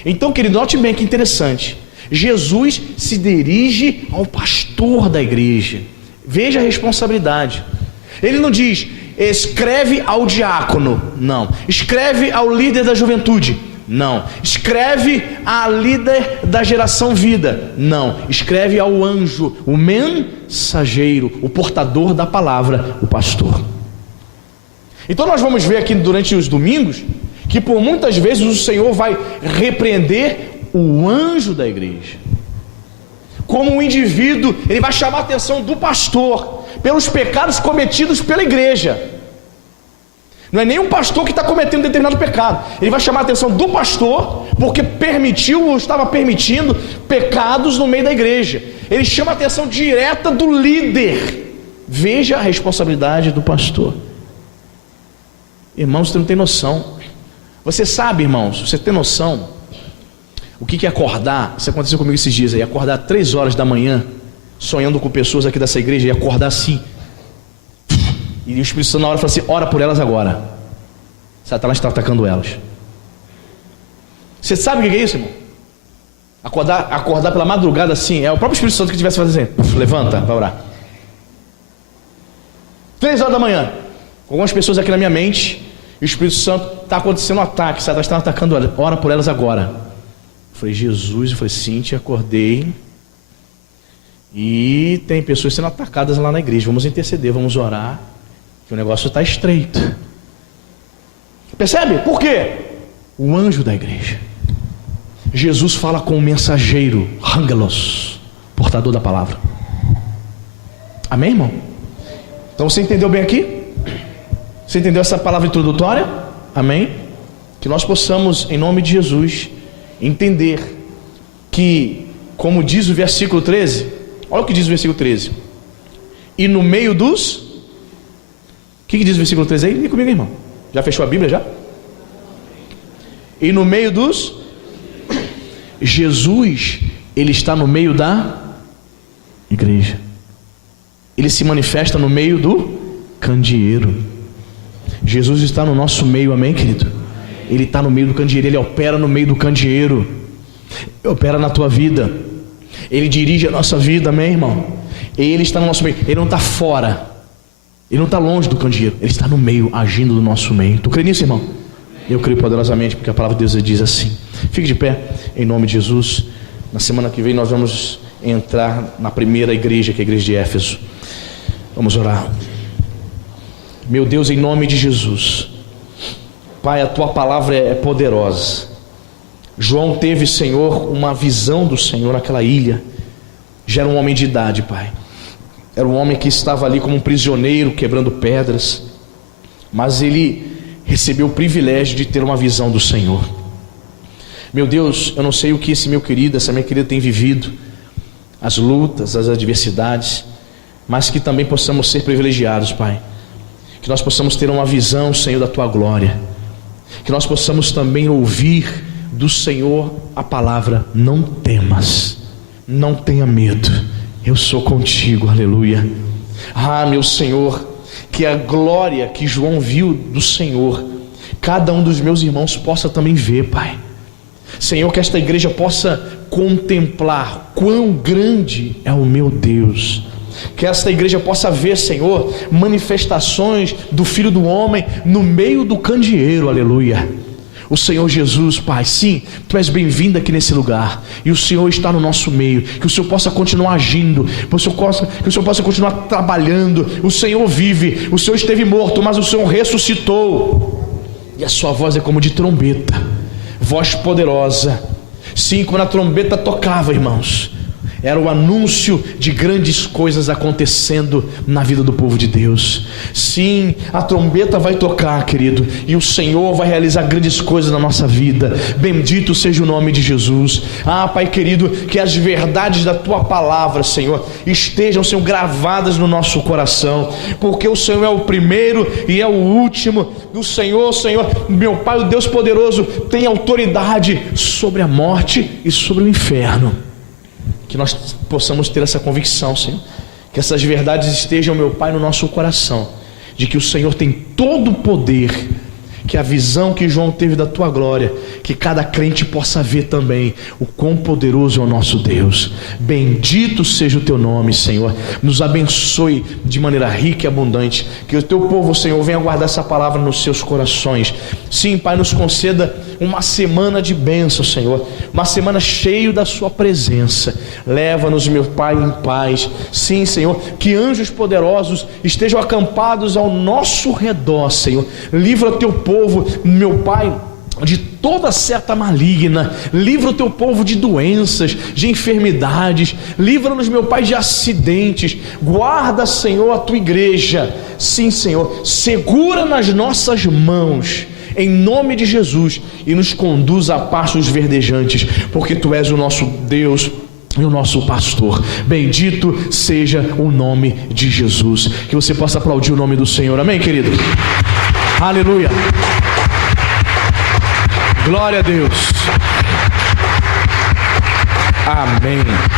Então, querido, note bem que interessante. Jesus se dirige ao pastor da igreja. Veja a responsabilidade. Ele não diz, escreve ao diácono. Não. Escreve ao líder da juventude. Não. Escreve à líder da geração vida. Não. Escreve ao anjo, o mensageiro, o portador da palavra, o pastor. Então nós vamos ver aqui durante os domingos que por muitas vezes o Senhor vai repreender o anjo da igreja. Como um indivíduo, ele vai chamar a atenção do pastor pelos pecados cometidos pela igreja. Não é nenhum pastor que está cometendo determinado pecado. Ele vai chamar a atenção do pastor porque permitiu ou estava permitindo pecados no meio da igreja. Ele chama a atenção direta do líder. Veja a responsabilidade do pastor. Irmãos, você não tem noção. Você sabe, irmãos, você tem noção o que é acordar? Isso aconteceu comigo esses dias aí. Acordar 3 horas da manhã, sonhando com pessoas aqui dessa igreja, e acordar assim. E o Espírito Santo na hora fala assim: ora por elas agora. Satanás está atacando elas. Você sabe o que é isso, irmão? Acordar pela madrugada assim. É o próprio Espírito Santo que estivesse fazendo assim: levanta, vai orar. 3 horas da manhã, com algumas pessoas aqui na minha mente, e o Espírito Santo está acontecendo um ataque. Satanás está atacando elas. Ora por elas agora. Eu falei: Jesus. Eu falei: Cíntia, acordei. E tem pessoas sendo atacadas lá na igreja. Vamos interceder, vamos orar, que o negócio está estreito. Percebe? Por quê? O anjo da igreja. Jesus fala com o mensageiro, angelos, portador da palavra. Amém, irmão? Então você entendeu bem aqui? Você entendeu essa palavra introdutória? Amém? Que nós possamos, em nome de Jesus, entender que, como diz o versículo 13, olha o que diz o versículo 13. E no meio dos... O que diz o versículo 13 aí? Vem comigo, irmão. Já fechou a Bíblia já? E no meio dos... Jesus, ele está no meio da igreja. Ele se manifesta no meio do candeeiro. Jesus está no nosso meio, amém, querido? Ele está no meio do candeeiro, ele opera no meio do candeeiro. Ele opera na tua vida. Ele dirige a nossa vida, amém, irmão? Ele está no nosso meio, ele não está fora. Ele não está longe do candeeiro, ele está no meio, agindo no nosso meio. Tu crê nisso, irmão? Eu creio poderosamente, porque a palavra de Deus diz assim. Fique de pé, em nome de Jesus. Na semana que vem nós vamos entrar na primeira igreja, que é a igreja de Éfeso. Vamos orar. Meu Deus, em nome de Jesus, Pai, a tua palavra é poderosa. João teve, Senhor, uma visão do Senhor naquela ilha. Já era um homem de idade, Pai. Era um homem que estava ali como um prisioneiro, quebrando pedras. Mas ele recebeu o privilégio de ter uma visão do Senhor. Meu Deus, eu não sei o que esse meu querido, essa minha querida tem vivido, as lutas, as adversidades, mas que também possamos ser privilegiados, Pai. Que nós possamos ter uma visão, Senhor, da tua glória. Que nós possamos também ouvir do Senhor a palavra: não temas, não tenha medo, eu sou contigo, aleluia. Ah, meu Senhor, que a glória que João viu do Senhor, cada um dos meus irmãos possa também ver, Pai. Senhor, que esta igreja possa contemplar quão grande é o meu Deus. Que esta igreja possa ver, Senhor, manifestações do Filho do Homem no meio do candeeiro, aleluia. O Senhor Jesus, Pai, sim, Tu és bem-vindo aqui nesse lugar, e o Senhor está no nosso meio. Que o Senhor possa continuar agindo, que o Senhor possa continuar trabalhando. O Senhor vive, o Senhor esteve morto, mas o Senhor ressuscitou, e a sua voz é como de trombeta, voz poderosa. Sim, quando a trombeta tocava, irmãos, era o anúncio de grandes coisas acontecendo na vida do povo de Deus. Sim, a trombeta vai tocar, querido, e o Senhor vai realizar grandes coisas na nossa vida. Bendito seja o nome de Jesus. Ah, Pai querido, que as verdades da Tua palavra, Senhor, estejam, Senhor, gravadas no nosso coração, porque o Senhor é o primeiro e é o último. O Senhor, meu Pai, o Deus poderoso, tem autoridade sobre a morte e sobre o inferno. Que nós possamos ter essa convicção, Senhor, que essas verdades estejam, meu Pai, no nosso coração, de que o Senhor tem todo o poder, que a visão que João teve da Tua glória, que cada crente possa ver também o quão poderoso é o nosso Deus. Bendito seja o Teu nome, Senhor. Nos abençoe de maneira rica e abundante. Que o Teu povo, Senhor, venha guardar essa palavra nos seus corações. Sim, Pai, nos conceda uma semana de bênção, Senhor, uma semana cheia da Sua presença. Leva-nos, meu Pai, em paz. Sim, Senhor, que anjos poderosos estejam acampados ao nosso redor, Senhor. Livra o Teu povo, meu Pai, de toda seta maligna. Livra o Teu povo de doenças, de enfermidades. Livra-nos, meu Pai, de acidentes. Guarda, Senhor, a Tua igreja. Sim, Senhor, segura nas nossas mãos, em nome de Jesus, e nos conduz a pastos verdejantes, porque Tu és o nosso Deus e o nosso pastor. Bendito seja o nome de Jesus. Que você possa aplaudir o nome do Senhor, amém, querido? Aleluia, glória a Deus, amém.